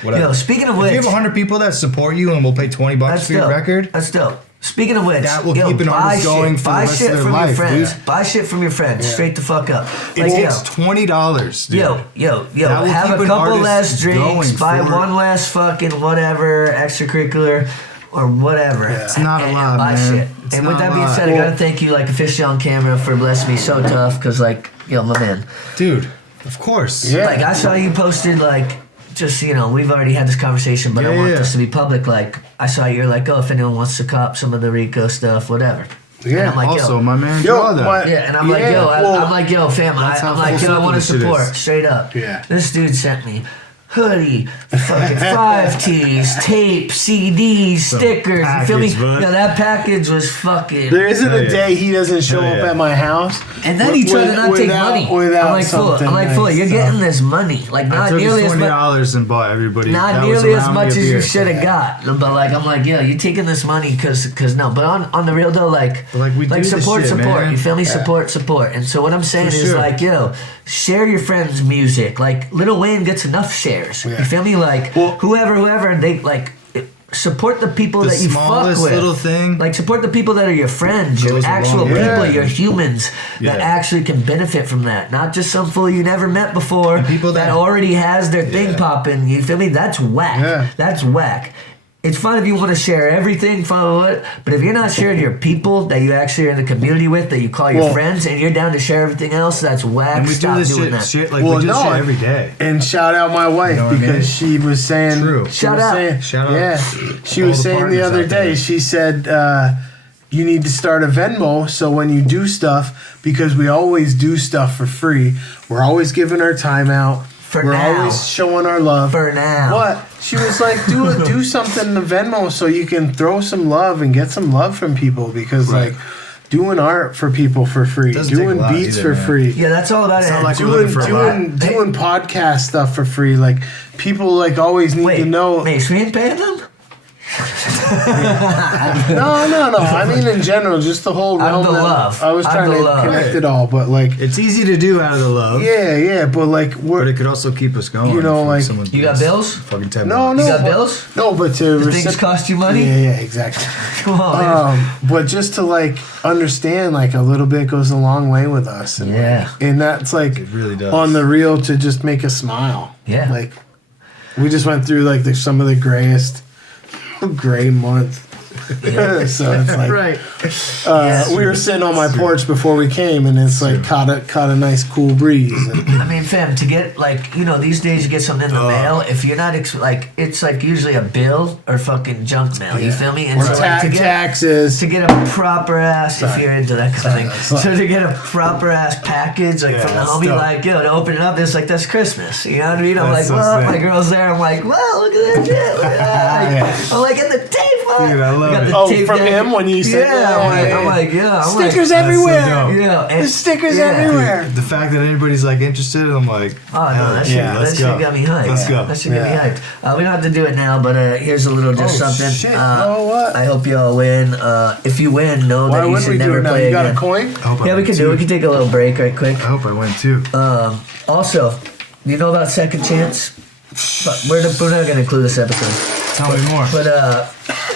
whatever. You know, speaking of which, if you have 100 people that support you and will pay $20 for your record, that's dope. Speaking of which, that will keep an artist going for the rest of their life. Buy shit from your friends. Straight the fuck up. Like, it's $20. Dude. Yo. Have a couple less drinks. Buy one less fucking whatever extracurricular or whatever. Yeah. It's not a lot, buy man. shit. It's and with that being said, I gotta thank you, like, officially on camera for blessing me so tough, because, like, my man. Dude, of course. Yeah. Like, I saw you posted, like, just, we've already had this conversation, but I want this to be public. Like, I saw you're like, if anyone wants to cop some of the Rico stuff, whatever. Yeah. And I'm like, also, my man, draw that. And I'm like, fam, I'm like, I want to support, straight up. Yeah. This dude sent me hoodie, fucking 5 tees, tape, CDs, stickers. You feel me? That package was fucking. There isn't a day he doesn't show up at my house. And then he tried to not take money. I'm like, fool, you're getting this money. Like, not nearly as much. $20 and bought everybody. Not nearly as much as you should have got. But like, I'm like, you're taking this money because no. But on the real though, like support. Man. You feel me? Support. And so what I'm saying is like, share your friends' music. Like, Lil Wayne gets enough shares. You feel me? Like, whoever, they like support the people that you fuck with. Little thing. Like, support the people that are your friends, your actual people, your humans that actually can benefit from that. Not just some fool you never met before, people that already has their thing popping. You feel me? That's whack. Yeah. That's whack. It's fun if you want to share everything, but if you're not sharing your people that you actually are in the community with, that you call your friends, and you're down to share everything else, that's whack. And we Stop do this doing shit that. we do this shit every day. And shout out my wife because she was saying. True. Shout out. Yeah. She was saying the other day, she said, you need to start a Venmo so when you do stuff, because we always do stuff for free, we're always giving our time out. We're always showing our love. For now. What? She was like, do something to Venmo so you can throw some love and get some love from people, because like doing art for people for free, doing beats for free. Yeah, that's all about it. Like doing podcast stuff for free. Like, people like always need to know. Mace, we ain't paying them? No. I mean, in general, just the whole realm. Out of the love. I was trying to connect it all, but like, it's easy to do out of the love. Yeah, but like, but it could also keep us going. Like, you got bills? Fucking 10 No. You got bills? No, but things cost you money. Yeah, exactly. Come on. But just to like understand, like, a little bit goes a long way with us, and and that's like it really does. On the real to just make us smile. Yeah, like we just went through like some of the grayest gray month So it's like Right. we were sitting on my porch before we came, and it's like caught a nice cool breeze. I mean, fam, to get like these days you get something in the mail. If you're not it's like usually a bill or fucking junk mail. You feel me? And Or so, like, taxes. to get a proper ass, if you're into that kind of thing. So to get a proper ass package like from the that's homie, dope. like to open it up, it's like that's Christmas. You know what I mean? I'm That's like, so well, sick. my girl's there. I'm like, well, look at that shit. Look at that. I'm like, in the tape. Dude, I love it. Oh, from him when you said I'm like, stickers That's everywhere. so dope. Yeah, and, There's stickers yeah. everywhere. The fact that anybody's like interested, I'm like, Oh no, that shit, let's that go. shit got me hyped. Let's go. That shit got me hyped. We don't have to do it now, but here's a little something. Shit. What? I hope you all win. If you win, know Why that you wouldn't should we do never it now? play You got again. a coin? I hope I Yeah, we win can do too. it. We can take a little break right quick. I hope I win too. Also, you know about Second Chance? But we're not going to include this episode. Tell me more. But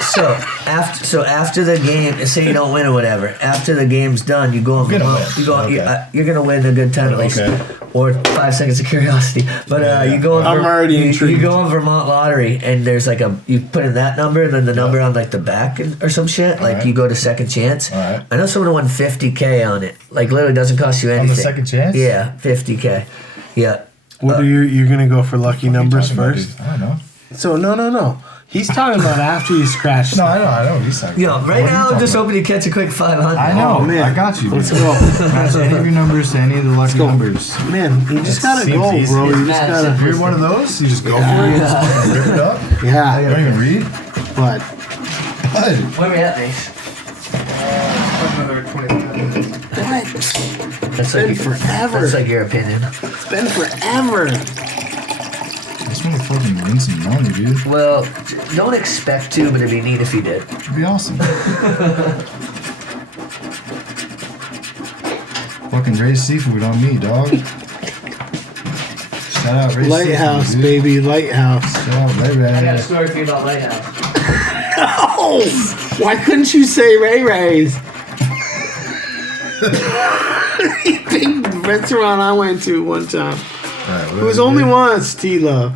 so after the game, say you don't win or whatever. After the game's done, you go on gonna Vermont. win. You go. Okay. You're gonna win a good time at least, Okay. or 5 seconds of curiosity. But you go on. I'm already you intrigued. go on Vermont Lottery, and there's like you put in that number, and then the number on like the back or some shit. Like Alright. you go to Second Chance. Alright. I know someone won $50K on it. Like literally doesn't cost you anything. On the Second Chance? Yeah, $50K. Yeah. What are you're gonna go for lucky numbers Talking about, first? dude? I don't know. So no. He's talking about after you scratch. No, I know what he's talking Yo, about. right What are you now I'm talking just about? hoping to catch a quick 500. I know, Oh, man. I got you. Let's man. go. Match any of your numbers to any of the lucky numbers. Man, you just gotta seems go, easy. bro. You just It's gotta. If you're one of those, you just go for it. You just fucking rip it up. You Yeah, don't even read. but Bud. Where we at, Mace? Another 25 minutes. That's been forever. That's like your opinion. it's been forever. I just want to fucking win some money, dude. Well, don't expect to, but it'd be neat if you did. It'd be awesome. Fucking raised seafood on me, dog. Shout out raised Lighthouse, seafood, dude. baby, lighthouse. Shout out Ray Ray. story for you about Lighthouse. Oh, why couldn't you say Ray Ray's? Big restaurant I went to one time. Alright, It was only once, T-Love.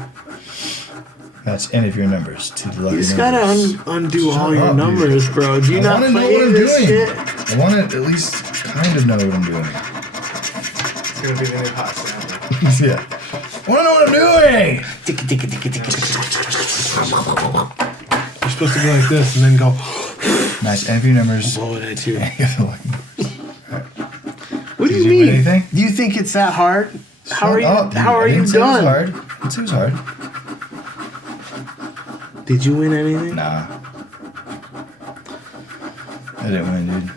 That's any of your numbers to the lucky You just numbers. gotta undo Shut all your up, dude. numbers, bro. Do you I not wanna know play what I'm this doing. shit? I want to at least kind of know what I'm doing. It's gonna be the new hot sandwich. Yeah. I want to know what I'm doing. You're supposed to go like this and then go. Match any of your numbers. Blow it at you. Any of the lucky numbers. What do Did you you win mean? anything? Do you think it's that hard? How are you? Shut up, dude. How are I you didn't say it was done? hard. I didn't say it was hard. Did you win anything? Nah. I didn't win, dude.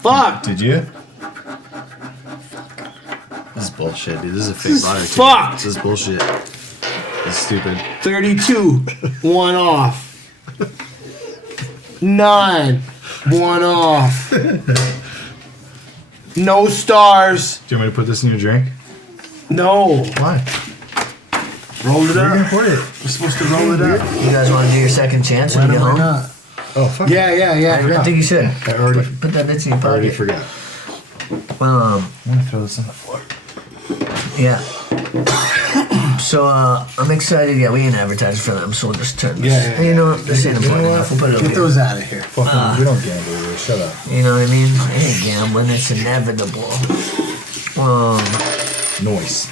Fuck. Did you? This is bullshit, dude. This is a fake This is lottery ticket. fucked. This is bullshit. This is stupid. 32, one off. 9, one off. No stars. Do you want me to put this in your drink? No. Why? Roll it Where are you up. gonna put it? We're supposed to roll it up. You guys want to do your second chance when you get Why home? not? Oh, fuck. Yeah. I think you should. I already Put that bitch in your pocket. forgot. Um, I'm gonna throw this on the floor. yeah. So I'm excited. Yeah, we ain't advertising for them, so we'll just turn this. Yeah. You know, this ain't important enough. We'll put it up Get here. those out of here. Fucking, we don't gamble here. Shut up. You know what I mean? I ain't gambling. It's inevitable. Noise.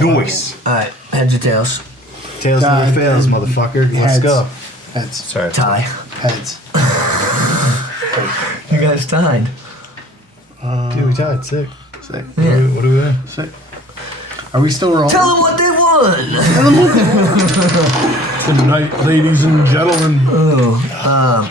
Noise. All right, heads or tails? Tails never fails, motherfucker. Let's Heads. go. Heads. Sorry. Tie. Heads. You guys tied. Dude, we tied. Sick. Sick. Yeah. What do we win? Sick. Are we still rolling? Tell them what they won. Tonight, ladies and gentlemen. Oh,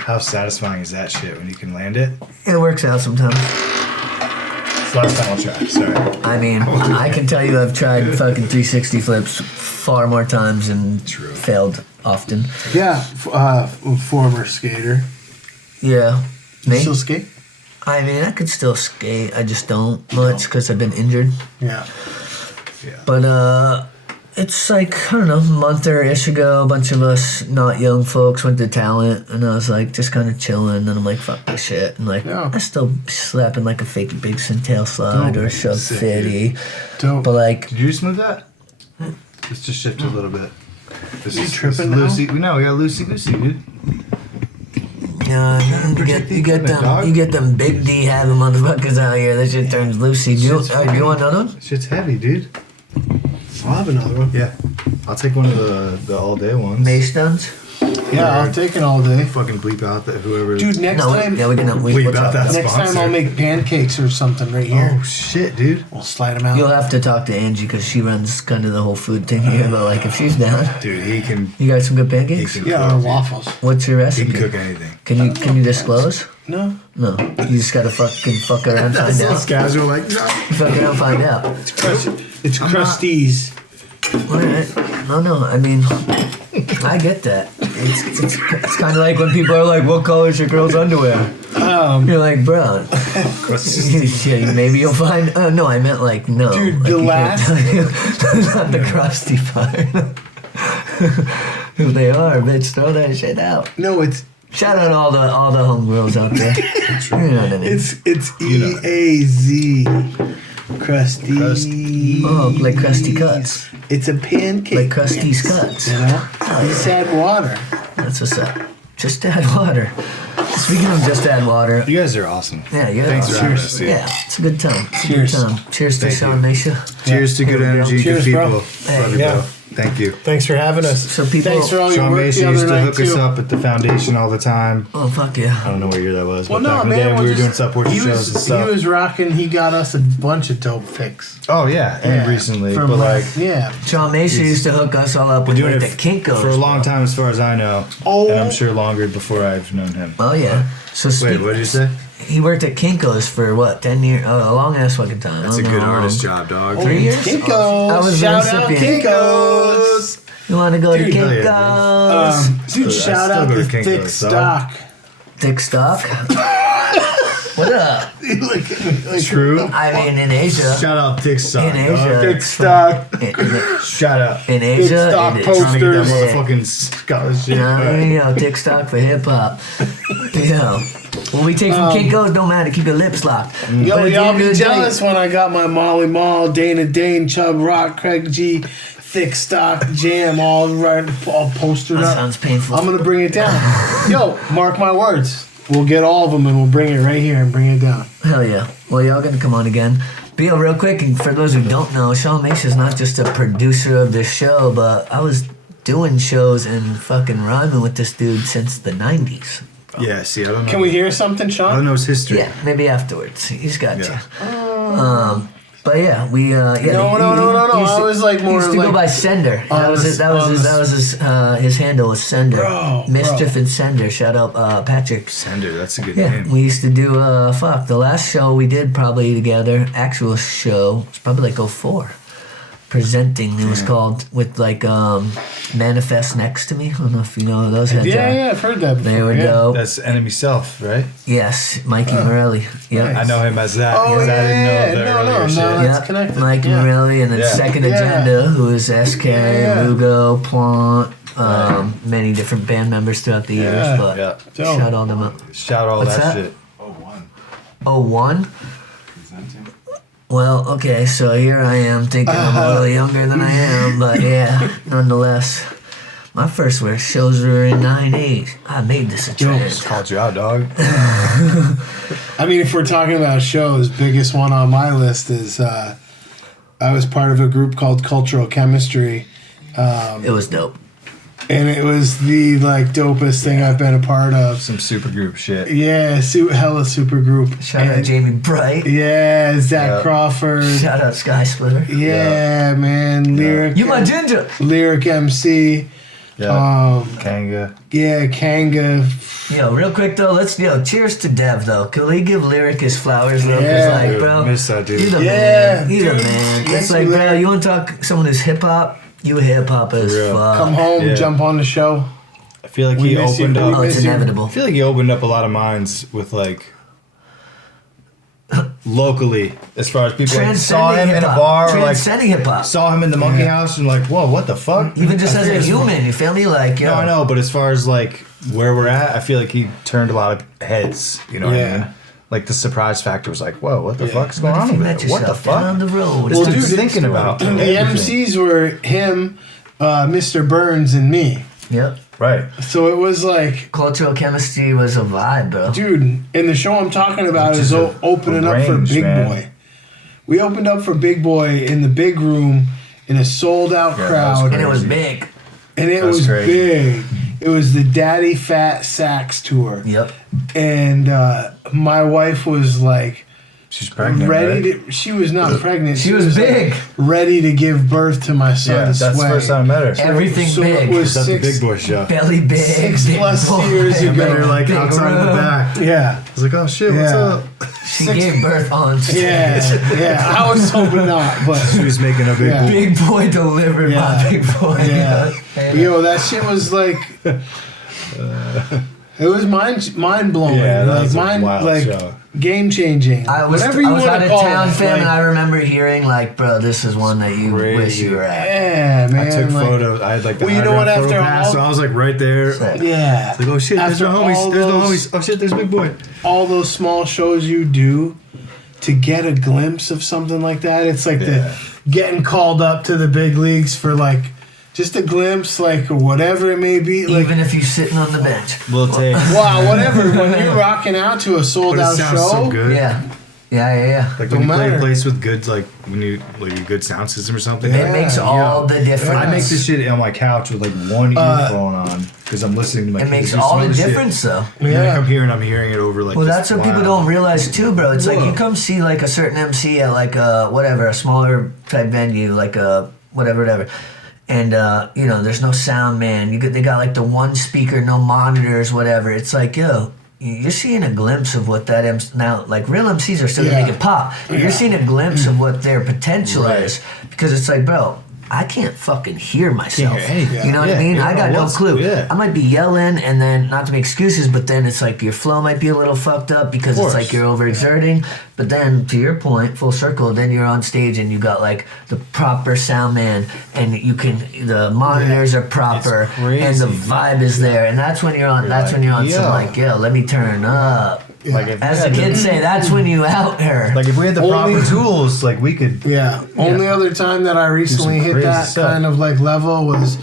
How satisfying is that shit when you can land it? it works out sometimes. It's the last time I'll try. Sorry. I mean, I can tell you I've tried fucking 360 flips far more times and True. failed often. Yeah, former skater. Yeah. You Me? still skate? I mean, I could still skate. I just don't much because I've been injured. Yeah. But it's like, I don't know, a month or ish ago, a bunch of us not young folks went to Talent, and I was like just kind of chilling, and I'm like, fuck this shit. And like, Yeah. I still slapping like a fake Bigson tail slide or a shove Sick, 50. Dope. But like, Did you smooth that? Let's just shift it a little bit. You tripping now? Lucy. No, we got Lucy Goosey, dude. You get them big D having motherfuckers out here. That shit turns Lucy. Do you want another one? Shit's heavy, dude. I'll have another one. Yeah. I'll take one of the all day ones. Mace stones? Yeah, I'll take it all day. Fucking bleep out that whoever. Dude, next time. Yeah, we can bleep out that Next sponsor. time I'll make pancakes or something right here. Oh shit, dude. We'll slide them out. You'll have to talk to Angie because she runs kind of the whole food thing here. But like, if she's down, Dude, he can. you got some good pancakes. Yeah, or waffles. What's your He recipe? can cook anything. Can you disclose? No. No, you just gotta fuck around, find out. Casual, like no. Fuck around, find out. It's Krusties. All right. No. I mean, I get that. It's kind of like when people are like, "What color is your girl's underwear?" You're like, "Brown." Yeah, maybe you'll find. No, I meant like no. Dude, like the last. not the crusty part. If they are, bitch, throw that shit out. No, it's. Shout out all the homegirls out there. You know what I mean. It's EAZ. Krusty. Oh, like Krusty Cuts. It's a pancake. Like Krusty's Cuts. You know? Just add water. That's what's up. Just add water. Speaking of just add water. You guys are awesome. Yeah, yeah. Thanks for having us, dude. Yeah, it's a good time. Cheers. Cheers to Thank Shaun, Machia. Cheers to good energy, Cheers, good bro. people. Hey, Love you, yeah. bro. Thank you. Thanks for having us. So people. Thanks for all your Shaun work Macy the used other to night, hook us too. up at the foundation all the time. Oh fuck I yeah. don't know what year that was, Well, but no, back in the man. day we were doing support shows and He stuff. was rocking. He got us a bunch of dope fix. Oh yeah, and recently, From but like yeah. Shaun Macy used to hook us all up been with doing like it the Kinkos. for a long time, as far as I know. Oh. And I'm sure longer before I've known him. Oh yeah. So Wait, what did you say? He worked at Kinko's for what, 10 years? A long ass fucking time. That's a good artist job, dog. 3 years? Kinkos. I was Shout the out recipient. Kinkos. You want to go to Dude, hell Kinko's? yeah, Dude, I shout still out go the to Kinko's, thick dog. stock. Thick stock? What up? True. I mean, in Asia. Shout out Thick Stock. In Asia. Thick stock. Shout out. In Asia. stock it's- post- Trying to get that Posters. motherfucking scholarship. You know what I mean? Thick stock for hip hop. You know. What we take from Kinko's don't matter. Keep your lips locked. But Yo, at the y'all end of be the day- jealous when I got my Molly Mall, Dana Dane, Chubb Rock, Craig G, thick stock, jam, all postered That up. sounds painful. I'm gonna bring it down. Yo, mark my words. We'll get all of them and we'll bring it right here and bring it down. Hell yeah. Well, y'all gonna come on again. But yo, real quick, and for those who don't know, Shaun Macy is not just a producer of this show, but I was doing shows and fucking rhyming with this dude since the 90s. Yeah, see, I don't know. Can we hear something, I Shaun? don't know his history. Yeah, maybe afterwards. He's got Yeah. you. But yeah, we yeah. No. I was like He more used to go like by Sender. That was his handle was Sender. Bro. Mischief and Sender. Shout out Patrick. Sender, that's a good Yeah, name. we used to do the last show we did probably together, actual show, it's probably like 04. Presenting, it was called, with like Manifest Next to Me. I don't know if you know those heads are. Yeah, I've heard that before. They were yeah. dope. That's Enemy Self, right? Yes, Mikey Morelli. Yep. I know him as that Oh, because I didn't know the no, earlier shit. no. That's Yep, connected. Mikey Yeah. Morelli, and then Yeah. Second Yeah. Agenda, who is SK, Yeah. Lugo, Plant, many different band members throughout the years. Yeah. But Yeah. Dope. shout all them up. Shout all What's that, that? shit. 01? Well, okay, so here I am thinking I'm a little younger than I am, but yeah, nonetheless. My first shows were in 98. I made this a trend. Just called you out, dog. I mean, if we're talking about shows, biggest one on my list is I was part of a group called Cultural Chemistry, It was dope. and it was the dopest thing I've been a part of. Some supergroup shit. Yeah, hella super group. Shout out Jamie Bright. Yeah, Zach Yeah. Crawford. Shout out Sky Splitter. Yeah, man, lyric. You my ginger. Lyric MC. Yeah. Kanga. Yeah, Kanga. Yo, real quick though, cheers to Dev though. Can we give Lyric his flowers though? 'Cause, Yeah. like, Dude, bro, miss that dude. he's a Yeah, man. He's a dude. man. Yes, It's like, bro, Lyric. you want to talk someone who's hip hop? You hip hop as For real. fuck. Come home, Yeah. jump on the show. I feel like We he miss you. opened We up. Oh, it's miss you. inevitable. I feel like he opened up a lot of minds with locally, as far as people saw him in a bar, or transcending hip hop. saw him in the Monkey House and whoa, what the fuck? Even just as a human, you feel me? Like, yo, No, I know, but as far as where we're at, I feel like he turned a lot of heads. You know what I mean? Like the surprise factor was whoa, what the fuck's going What on if you over met there? What the yourself down fuck? the road? Well, It's dude, just- thinking about The everything. MCs were him, Mr. Burns and me. Yep. Right. So it was like Cultural chemistry was a vibe, bro. dude, and the show I'm talking about is opening up for Big Boy. We opened up for Big Boy in the big room in a sold out crowd. And it was big. And it was big. It was the Daddy Fat Sax tour. Yep. And my wife was like, she's pregnant. She was not pregnant. She was big. Ready to give birth to my son. Yeah, that's the first time I met her. Everything big. It was that's the Big Boy show. Belly big. 6+ years ago. And then you're like outside in the back. Yeah. I was like, oh shit, what's up? She gave birth on stage. Yeah. I was hoping not, but she was making a big boy. Big Boy delivered my Big Boy. Yeah. Yo, that shit was like. It was mind blowing. Yeah, that was like a wild show. Game changing. I was out of town, fam, and I remember hearing like, bro, this is one that you wish you were at. Yeah, man. I took photos. I had like the you know what? After pass, so I was like right there. Yeah. It's like, oh shit, there's no homies. There's no homies. Oh shit, there's Big Boy. All those small shows you do to get a glimpse of something like that. It's like the getting called up to the big leagues for like. Just a glimpse, like, or whatever it may be. Like, even if you're sitting on the bench. We'll take. Wow, whatever. When you're rocking out to a sold-out show. So good. Yeah. Like when you play a place with good, like, when you, like, a good sound system or something. It makes all the difference. I make this shit on my couch with, like, one earphone on because I'm listening to my It makes all the difference, though. Yeah. I'm hearing it over, like, well, that's what people don't realize, too, bro. It's like you come see, like, a certain MC at, like, a smaller type venue, like a whatever. And, there's no sound man. They got like the one speaker, no monitors, whatever. It's like, yo, you're seeing a glimpse of what that MC... Now, like, real MCs are still going to make it pop. But you're seeing a glimpse of what their potential is. Because it's like, bro, I can't fucking hear myself. You know what I mean? I got no clue. I might be yelling, and then, not to make excuses, but then it's like your flow might be a little fucked up because it's like you're overexerting. But then, to your point, full circle, then you're on stage and you got like the proper sound man, and the monitors are proper, and the vibe is there, and that's when you're on. That's when you're on some like, yo, let me turn up. Yeah. Like as the kids say, that's when you out her. Like if we had the proper tools, like we could. Yeah. Only other time that I recently hit that kind of like level was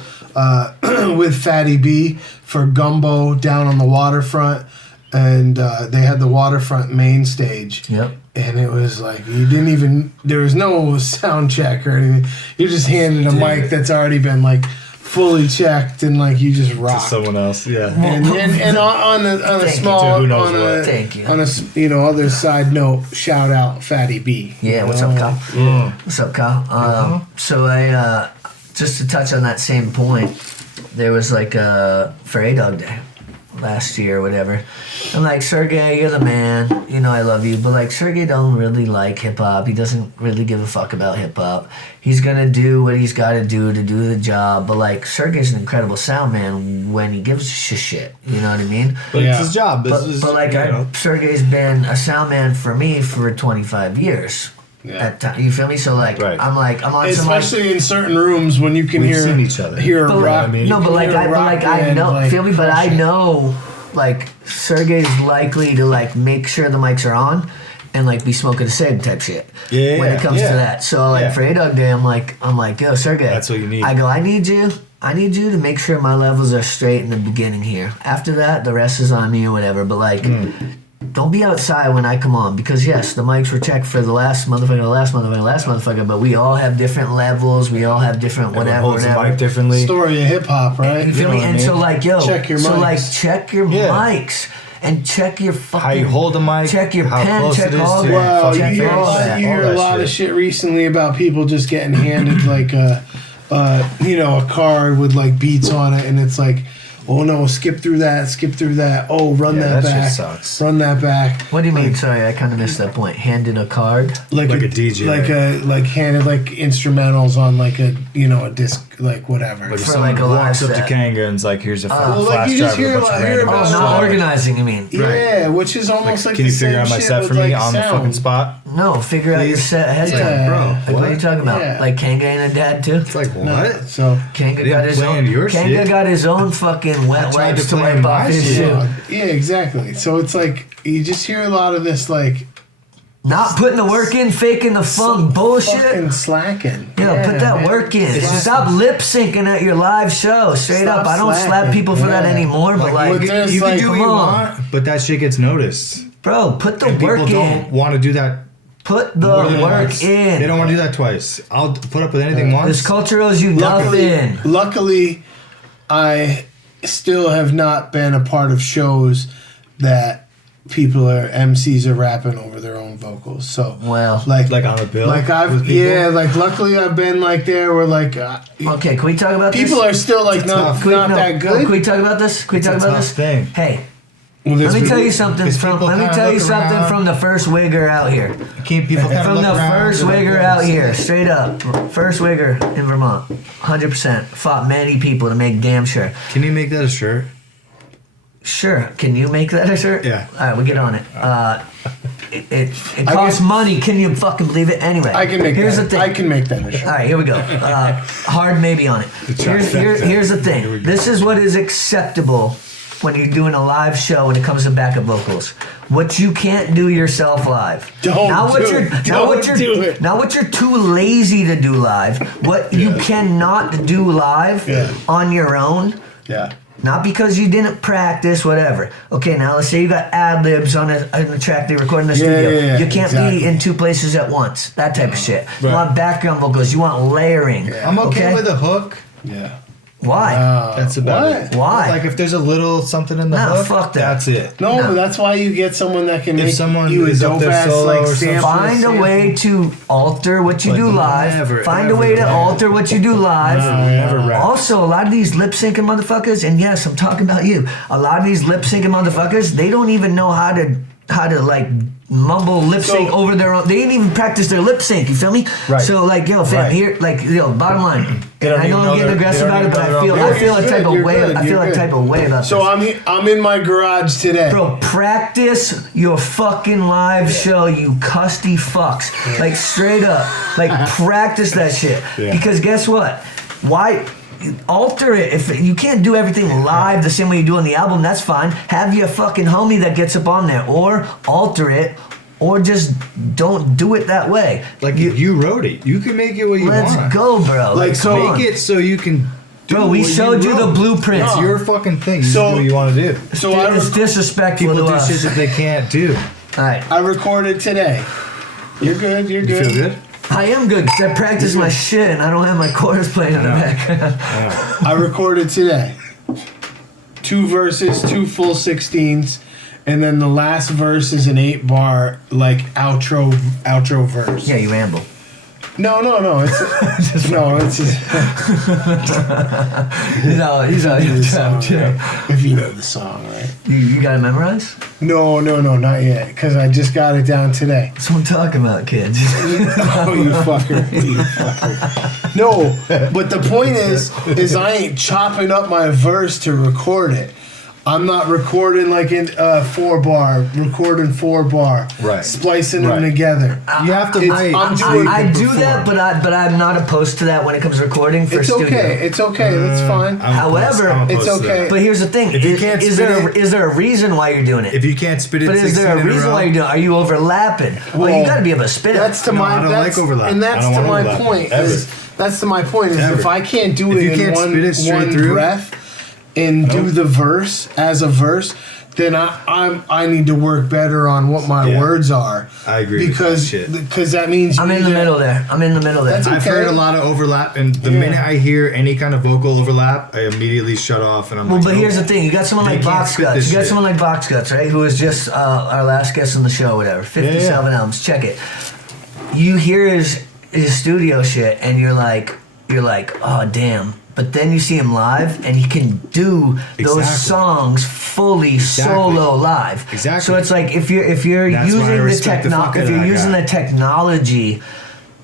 with Fatty B for Gumbo down on the waterfront, and they had the waterfront main stage. Yep. And it was like there was no sound check or anything. You just handed a mic that's already been like fully checked, and like you just rock. To someone else, yeah. And on a small on a other side note, shout out Fatty B. Yeah, what's up, Kyle? Yeah. What's up, Kyle? So I just to touch on that same point, there was like for A-Dog Day last year or whatever. I'm like, Sergey, you're the man. You know I love you. But like, Sergey don't really like hip-hop. He doesn't really give a fuck about hip-hop. He's going to do what he's got to do the job. But like, Sergey's an incredible sound man when he gives a shit. You know what I mean? But it's his job. But like, Sergey's been a sound man for me for 25 years. Yeah. You feel me? So like, I'm on especially in certain rooms when you can hear each other. Hear but rock. No, but like I know. Like, feel me? But I know like Sergey's likely to like make sure the mics are on and like be smoking a cig type shit. Yeah. When it comes to that, so like for A-Dog Day, I'm like, yo, Sergey, that's what you need. I go, I need you to make sure my levels are straight in the beginning here. After that, the rest is on me or whatever. But like. Don't be outside when I come on, because yes, the mics were checked for the last motherfucker, but we all have different levels, we all have different whatever. The mic differently. Story of hip hop, right? You feel me? And so like, yo, check your mics. Check your mics. And check your fucking... How you hold the mic. Check your how pen. Close check it is all to that. Wow, you hear a lot of shit recently about people just getting handed like a card with like beats on it, and it's like, oh no, skip through that. Oh, run that back. Shit sucks. Run that back. What do you mean? Sorry, I kind of missed that point. Handed a card? Like a DJ. Handed like instrumentals on like a disc, like whatever. Like if someone walks up to Kanga and is like, here's a flash you just drive with a bunch of random not organizing, you mean? Yeah, which is almost like can you figure out my set for me on the fucking spot? No, figure out your set ahead of time. Bro, like, what are you talking about? Yeah. Like Kanga ain't a dad too? It's like, what? No, so Kanga got his own fucking wet wipes to wipe off his shit. Yeah, exactly. So it's like you just hear a lot of this like Not putting the work in, faking the funk bullshit. Fucking slacking. Yeah, put that work in. Stop lip syncing at your live show. Straight up. I don't slap people for that anymore, but like you can do what you want, but that shit gets noticed. Bro, put the work in. People don't want to do that. Put the work in. They don't want to do that twice. I'll put up with anything once. This culture owes you nothing. Luckily, I still have not been a part of shows that MCs are rapping over their own vocals. So like on a bill. Like luckily I've been like there where like okay, can we talk about people this? Are still like not that good. Can we talk about this? Can we talk about this? Thing. Hey. Let me tell you something from the first wigger out here. From the first wigger out here, straight up, first wigger in Vermont, 100%. Fought many people to make damn sure. Can you make that a shirt? Sure. Can you make that a shirt? Yeah. All right, we get on it. It costs money. Can you fucking believe it? Anyway, I can make here's that. the thing. I can make that a shirt. All right, here we go. Hard maybe on it. Here's the thing. This is what is acceptable when you're doing a live show when it comes to backup vocals. What you can't do yourself live. Not what you're too lazy to do live. What you cannot do live on your own. Yeah. Not because you didn't practice, whatever. Okay, now let's say you got ad-libs on a track they record in the studio. Yeah, you can't be in two places at once. That type of shit. Right. You want background vocals. You want layering. Yeah. I'm okay with a hook. Yeah. Why? That's about it. Why? Like if there's a little something in the hook, fuck that. That's it. No, but that's why you get someone that can make you a is up there dope-ass solo like or something. sample. Find a way to alter what you do live. Find a way to alter what you do live. Never rap. Also, a lot of these lip syncing motherfuckers, and yes, I'm talking about you. A lot of these lip syncing motherfuckers, they don't even know how to like mumble lip sync over their own. They didn't even practice their lip sync. You feel me? Right. So like, yo, fam, here, like, yo, bottom line. I know I'm getting aggressive about it, but I feel a type of way. I feel a type of way about this. So I'm in my garage today. Bro, practice your fucking live show, you custy fucks. Like, straight up. Like, practice that shit. Yeah. Because guess what? Why alter it? If you can't do everything live the same way you do on the album, that's fine. Have your fucking homie that gets up on there. Or alter it. Or just don't do it that way. Like you wrote it. You can make it what you want. Let's go, bro. Like, so make it so you can do Bro, we showed you the blueprint. It's your fucking thing. You So- do what you want to do. So It's disrespectful People to do us. shit that they can't do. All right. I recorded today. You're good. You're You good. feel good? I am good because I practice my shit and I don't have my chorus playing in the back. I recorded today. 2 verses, 2 full 16s, and then the last verse is an 8-bar like outro verse. Yeah, you ramble. No. It's just No, he's out here song, chill. right? If you know the song, right? You got it memorized? No, not yet, because I just got it down today. That's what I'm talking about, kids. Oh, you fucker. No, but the point is I ain't chopping up my verse to record it. I'm not recording like in 4-bar, recording 4-bar, Right. splicing them together. You have to wait. I do that, but I'm not opposed to that when it comes to recording for It's studio. okay. It's okay. That's fine. However, it's okay. But here's the thing: If you can't is there a reason why you're doing it? If you can't spit it, But is there a reason why you're doing it? Are you overlapping? Well, you got to be able to spit it. That's to No, my. I don't that's, like overlap. And that's I don't to want my overlap. point. Ever. That's to my point. Is Ever. if I can't do If it you in can't spit it straight one through, breath and do the verse as a verse, then I need to work better on what my words are. I agree because with that shit. because that means I'm in the middle there. That's I've okay. heard a lot of overlap, and the minute I hear any kind of vocal overlap, I immediately shut off, and I'm Well, like, but nope. here's the thing: you got someone They like can't Box spit Guts. this You got shit. someone like Box Guts, right? Who was just our last guest on the show, whatever. 57 albums. Check it. You hear his studio shit, and you're like, oh damn. But then you see him live, and he can do those songs fully solo live. Exactly. So it's like if you're That's why I using respect the fuck out of that guy. the technology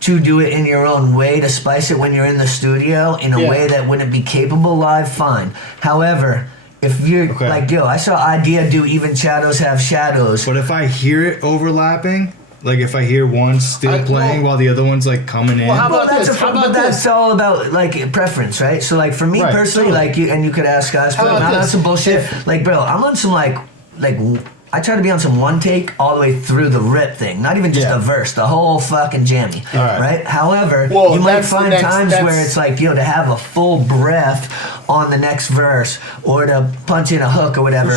to do it in your own way, to spice it when you're in the studio in a way that wouldn't be capable live, fine. However, if you're like, yo, I saw Idea do Even Shadows Have Shadows. But if I hear it overlapping, like if I hear one still playing while the other one's like coming in. Well, how about that's this? How about that's all about like preference, right? So like for me personally, totally. like you could ask us, but about I'm on this? some bullshit. Like, bro, I'm on some like I try to be on some one take all the way through the rip thing, not even just a verse, the whole fucking jammy, right? However, you might find times where it's like, to have a full breath on the next verse or to punch in a hook or whatever.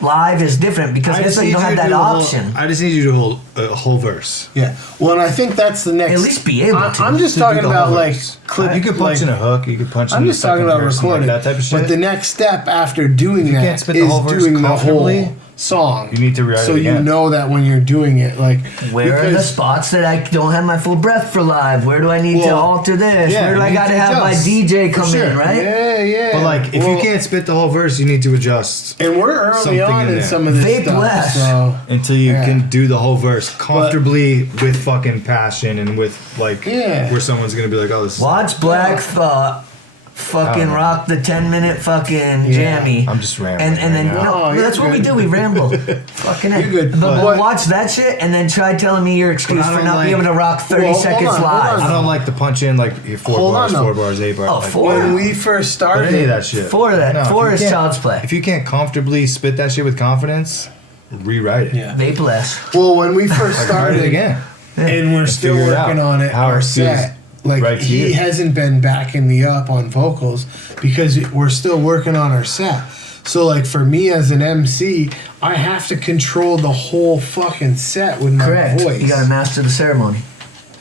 Live is different because you don't have that option. I just need you to hold a whole verse. Yeah. Well, and I think that's the next. At least be able to. I'm just talking about like clip. You could punch in a hook. You could punch in. I'm just talking about recording that type of shit. But the next step after doing that is doing the whole song. You need to rewrite it so you know that when you're doing it, like where are the spots that I don't have my full breath for live? Where do I need to alter this? Where do I got to have my DJ come in? Right? Yeah. But like, if you can't spit the whole verse, you need to adjust. And we're early on in some of this stuff. So. Until you can do the whole verse comfortably with fucking passion and with like where someone's gonna be like, oh, this. Watch Black Thought. Fucking rock the 10-minute fucking jammy. I'm just rambling. And then that's what we do. We ramble. Fucking it. You're good. But watch that shit and then try telling me your excuse for not being able to rock 30 seconds live. I don't like the punch in like 4 bars, 8 bars. Oh, like, 4. When we first started, any of that shit. 4 of that. 4 is child's play. If you can't comfortably spit that shit with confidence, rewrite it. Yeah. Vape less. Well, when we first started again, and we're still working on it, our set. Like, he hasn't been backing me up on vocals because we're still working on our set. So, like, for me as an MC, I have to control the whole fucking set with my voice. You gotta master the ceremony.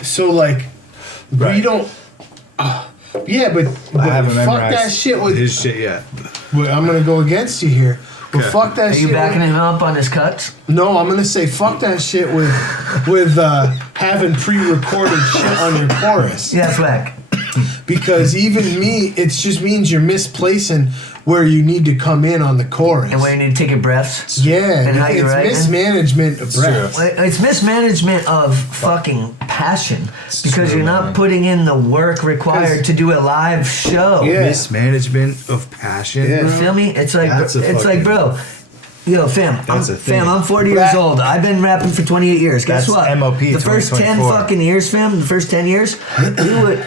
So, like, we don't... yeah, but I haven't fuck memorized that shit with... his shit yet. I'm going to go against you here. But fuck that shit. Are you backing him up on his cuts? No, I'm gonna say fuck that shit with having pre-recorded shit on your chorus. Yeah, that's whack. Because even me, it just means you're misplacing where you need to come in on the chorus. And where you need to take your breaths. Yeah, and how it's you write. Mismanagement of breaths. It's mismanagement of fucking passion because you're not putting in the work required to do a live show. Yeah. Mismanagement of passion. Yeah. You feel me? It's like, bro. Yo, fam, I'm 40 years old. I've been rapping for 28 years. Guess what? MOP the first 10 fucking years, fam, the first 10 years,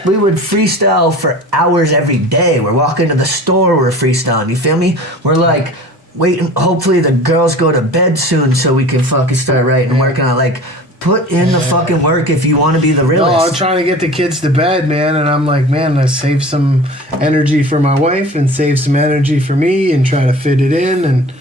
we would freestyle for hours every day. We're walking to the store, we're freestyling. You feel me? We're like waiting. Hopefully the girls go to bed soon so we can fucking start writing and working on like. Put in the fucking work if you want to be the realest. No, I'm trying to get the kids to bed, man, and I'm like, man, let's save some energy for my wife and save some energy for me and try to fit it in, and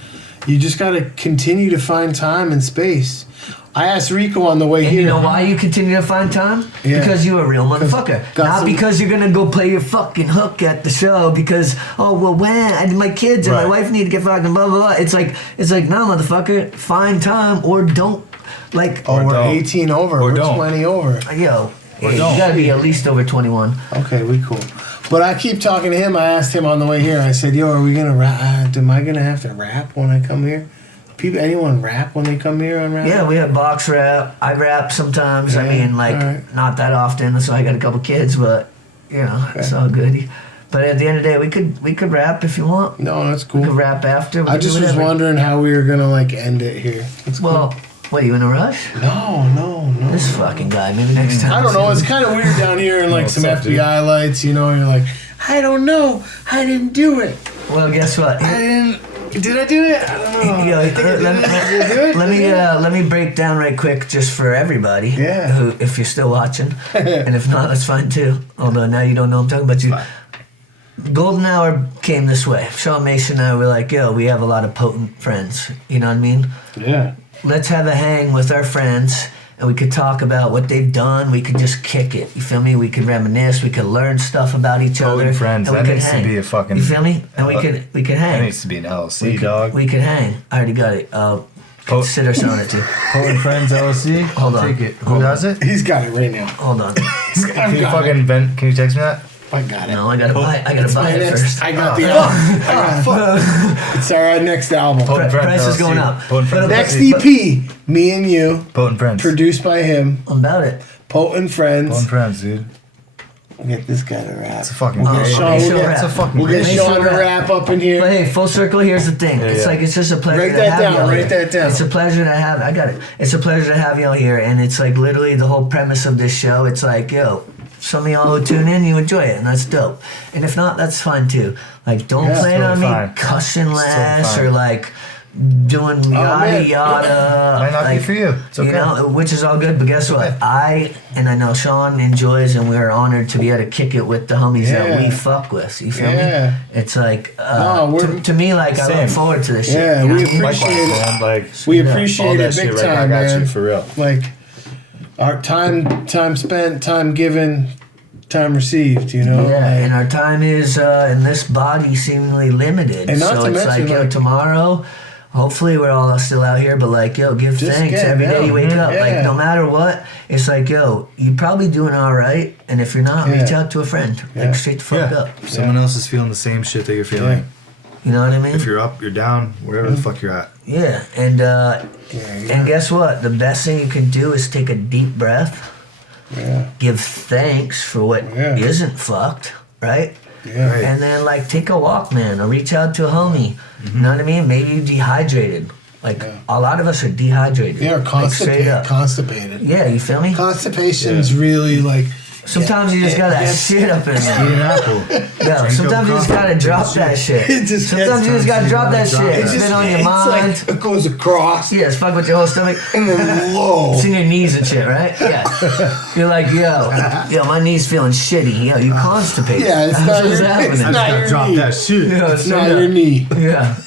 you just got to continue to find time and space. I asked Rico on the way here. You know why you continue to find time? Yeah. Because you're a real motherfucker. Not because you're going to go play your fucking hook at the show because, when my kids and my wife need to get fucking blah, blah, blah. It's like, no, motherfucker, find time or don't. Like, we're 18 over. We're 20 over. Yo, you gotta be at least over 21. Okay, we cool. But I keep talking to him. I asked him on the way here. I said, yo, are we gonna rap? Am I gonna have to rap when I come here? Anyone rap when they come here on rap? Yeah, we have box rap. I rap sometimes. I mean, not that often. So I got a couple kids, but it's all good. But at the end of the day, we could rap if you want. No, that's cool. We could rap after. I just was wondering how we were gonna end it here. Cool. What, you in a rush? No. This fucking guy, maybe next time. I don't know. It's kind of weird down here and some FBI lights, You're like, I don't know. I didn't do it. Well, guess what? I didn't. Did I do it? I don't know. Let me break down right quick just for everybody. Yeah. Who, if you're still watching, and if not, that's fine too. Although now you don't know I'm talking about you. Golden Hour came this way. Shaun Mason and I were like, yo, we have a lot of potent friends. You know what I mean? Yeah. Let's have a hang with our friends and we could talk about what they've done. We could just kick it. You feel me? We could reminisce. We could learn stuff about each other. Friends. And that needs to be a fucking... You feel me? And we could hang. That needs to be an LLC, dog. We could hang. I already got it. Consider selling it too. Potent Friends LLC? Hold on. Take it. Who has it? He's got it right now. Hold on. Can you text me that? I got it. No, I gotta buy it first. I got the album. It's our next album. Price is going up. Next EP, me and you. Potent Friends. Produced by him. I'm about it. Potent Friends. Potent Friends, dude. We'll get this guy to rap. It's a fucking We'll get Shaun to rap up in here. But hey, full circle, here's the thing. It's just a pleasure Write that down. It's a pleasure to have. I got it. It's a pleasure to have y'all here. And it's like literally the whole premise of this show. It's like, yo, some of y'all who tune in, you enjoy it, and that's dope. And if not, that's fine too. Like, don't plan on me cussing less or like doing yada yada. Might not be for you. It's okay. You know, which is all good. But guess what? I know Shaun enjoys, and we're honored to be able to kick it with the homies that we fuck with. You feel me? It's like to me, like I look forward to this shit. Yeah, we appreciate it. Like we appreciate it big time, man. For real. Like our time spent, time given, time received. You know. Yeah, and our time is in this body seemingly limited. And not so it's mention, like tomorrow. Hopefully we're all still out here, but like, give thanks every day you wake up. Yeah. Like, no matter what, it's like, you're probably doing all right. And if you're not, reach out to a friend. Like, straight the fuck up. Someone else is feeling the same shit that you're feeling. Yeah. You know what I mean? If you're up, you're down, wherever the fuck you're at. Yeah, and guess what? The best thing you can do is take a deep breath. Yeah. Give thanks for what isn't fucked, right? Yeah. Right. And then like take a walk, man, or reach out to a homie. You know what I mean? Maybe you're dehydrated. Like a lot of us are dehydrated. Yeah, constipated. Yeah, you feel me? Constipation's really like. Sometimes you just got that shit up in there. Eat an apple. Yeah, sometimes you just gotta drop that shit. Sometimes you just gotta drop that shit. It's been on your mind. It's like it goes across. Yeah, it's fuck with your whole stomach. And then low. It's in your knees and shit, right? Yeah. You're like, yo, my knee's feeling shitty. Yo, you constipated. Yeah, it's not your happening. It's not your drop knee. that shit. It's not your knee. Yeah.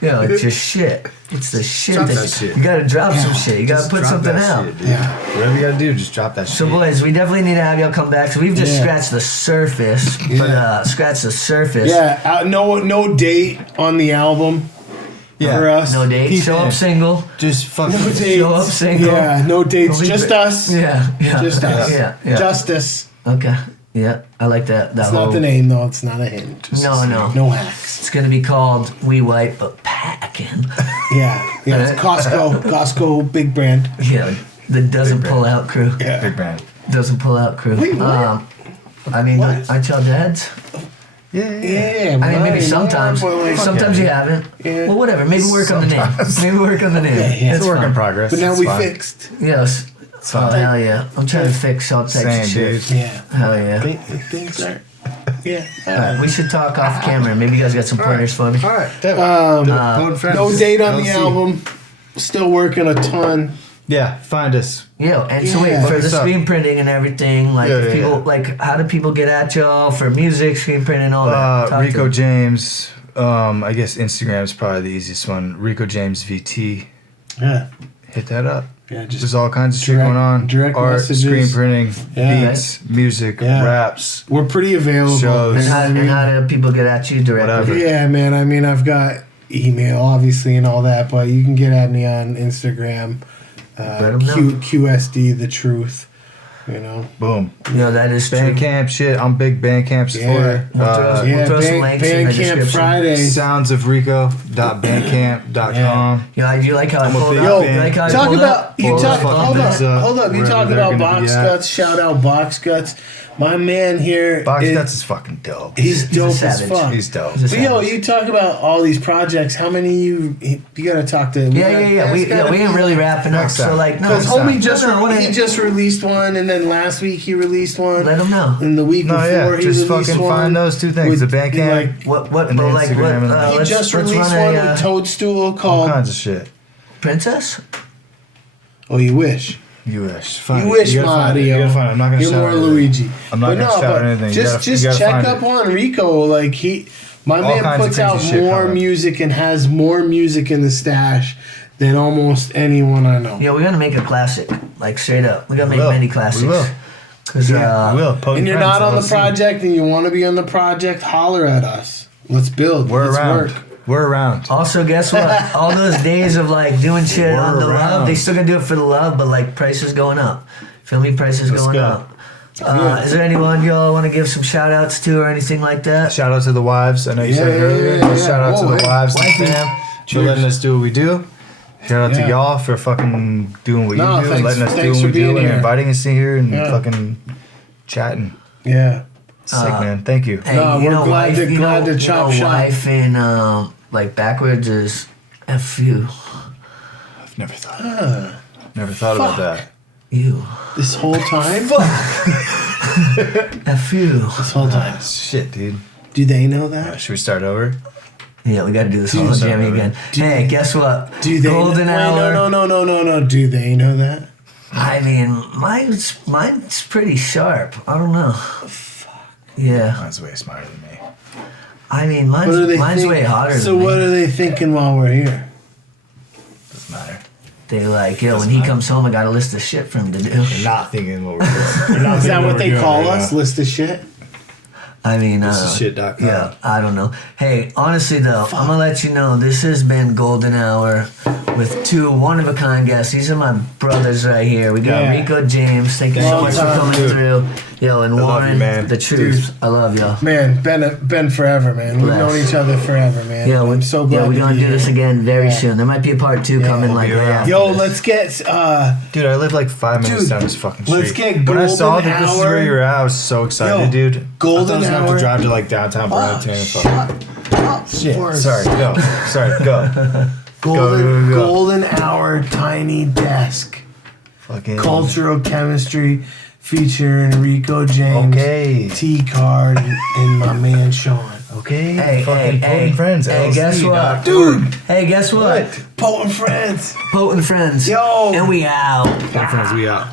Yeah, it's your shit. It's the shit. Drop that shit. You gotta drop some shit. You gotta put something out. Shit, whatever you gotta do, just drop that shit. So boys, we definitely need to have y'all come back. So we've just scratched the surface. But scratched the surface. Yeah, no date on the album. For us. No date. Show up single. Just fucking show up single. Yeah, no dates. Just us. Yeah. Just us. Yeah. Justice. Okay. Yeah, I like that. It's not the name though. It's not a hint. No hacks. It's gonna be called We White But Packin'. Yeah. It's Costco, big brand. Yeah, the doesn't pull out crew. Yeah, big brand. Doesn't pull out crew. Wait, what? I mean, aren't y'all dads? Yeah. I mean, maybe sometimes. Sometimes you haven't. Yeah. Well, whatever. Maybe work on the name. It's a work in progress. But now we fixed. Yes. Oh, hell yeah. I'm trying to fix all types of shit. Dude. Yeah. Hell yeah. Things are... Yeah. All right, we should talk off camera. Maybe you guys got some pointers for me. All right. No date on the album. Still working a ton. Yeah, find us. Yeah, and so wait, for the screen printing and everything, like people, like how do people get at y'all for music, screen printing, all that? Rico James. I guess Instagram is probably the easiest one. ricojamesvt. Yeah. Hit that up. Yeah, there's all kinds of shit going on. Direct art, messages. screen printing, beats, music, raps. We're pretty available. Shows. And how do people get at you directly? Whatever. Yeah, man. I mean, I've got email, obviously, and all that, but you can get at me on Instagram. qsdtruth. You know, boom. Yeah, that is Bandcamp shit. I'm big Bandcamp supporter. We'll throw some links in the description. Bandcamp Friday. Soundsofrico.bandcamp.com. Yeah, do you like how I pulled up? You like how I talk pulled about up? Hold up. You talk about Box Guts. Shout out Box Guts. My man here. Box Guts is fucking dope. He's dope as fuck. He's dope. So, you talk about all these projects. How many you gotta talk to? Yeah. We ain't really wrapping up. So like, no. Because homie just released one, and then last week he released one. Let him know. And the week before he released one. Just fucking find those two things. The Bandcamp. He just released one with Toadstool called. All kinds of shit. Princess. Oh, you wish. You wish. You wish, Mario. I'm not gonna You're shout more Luigi. I'm not gonna shout anything. Just check up on Rico. Like my man puts out more music and has more music in the stash than almost anyone I know. Yeah, we're gonna make a classic. Like straight up, we're gonna make many classics. We will. Cause we will. And you're not on the project, and you want to be on the project. Holler at us. Let's build. We're Let's around. work. We're around. Also, guess what? All those days of like doing shit on the love, they still gonna do it for the love, but like prices going up. Feel me? Prices going up. Is there anyone y'all want to give some shout outs to or anything like that? Shout out to the wives. I know you said it earlier. Shout out to the wives and fam for letting us do what we do. Shout out to y'all for fucking doing what you do and letting us do what we do and inviting us in here and fucking chatting. Yeah. Sick, man. Thank you. Hey, we're glad to chop shop. Wife in like backwards is F you. I've never thought about that. You. This whole time? F you. This whole time. Shit, dude. Do they know that? Should we start over? Yeah, we got to do this whole jammy again. Hey, guess what? Do they? Golden hour. No. Do they know that? I mean, mine's pretty sharp. I don't know. Fuck. Yeah. Mine's way smarter than me. I mean, mine's way hotter than me. So what are they thinking while we're here? Doesn't matter. They're like, yo, when he comes home, I got a list of shit for him to do. You're not thinking what we're doing. Is that what they call us? List of shit? I mean, shit.com. yeah, I don't know. Hey, honestly though, I'm gonna let you know this has been Golden Hour with two one-of-a-kind guests. These are my brothers right here. We got Rico James. Thank you so much for coming through. Yo, and Warren, the truth. I love y'all. Man, been forever, man. We've known each other forever, man. Yeah, I'm so glad. Yeah, we're gonna do this again very soon. There might be a part 2 coming like that. Yo, let's get dude, I live like 5 minutes down this fucking street. Let's get when I saw Golden that this is Hour. where you're at, I was so excited, dude. Golden I thought I was gonna have Hour. to drive to like downtown Burlington and fuck. Shit. Forrest. Sorry, go. Golden Hour Tiny Desk. Fucking Cultural Chemistry featuring Rico James, Okay. T-Card, and my man Shaun. Okay. Hey, fucking Potent Friends. Hey, LLC, guess what? Dude. Hey, guess what? Potent Friends. Potent Friends. Yo. And we out. Potent Friends, we out.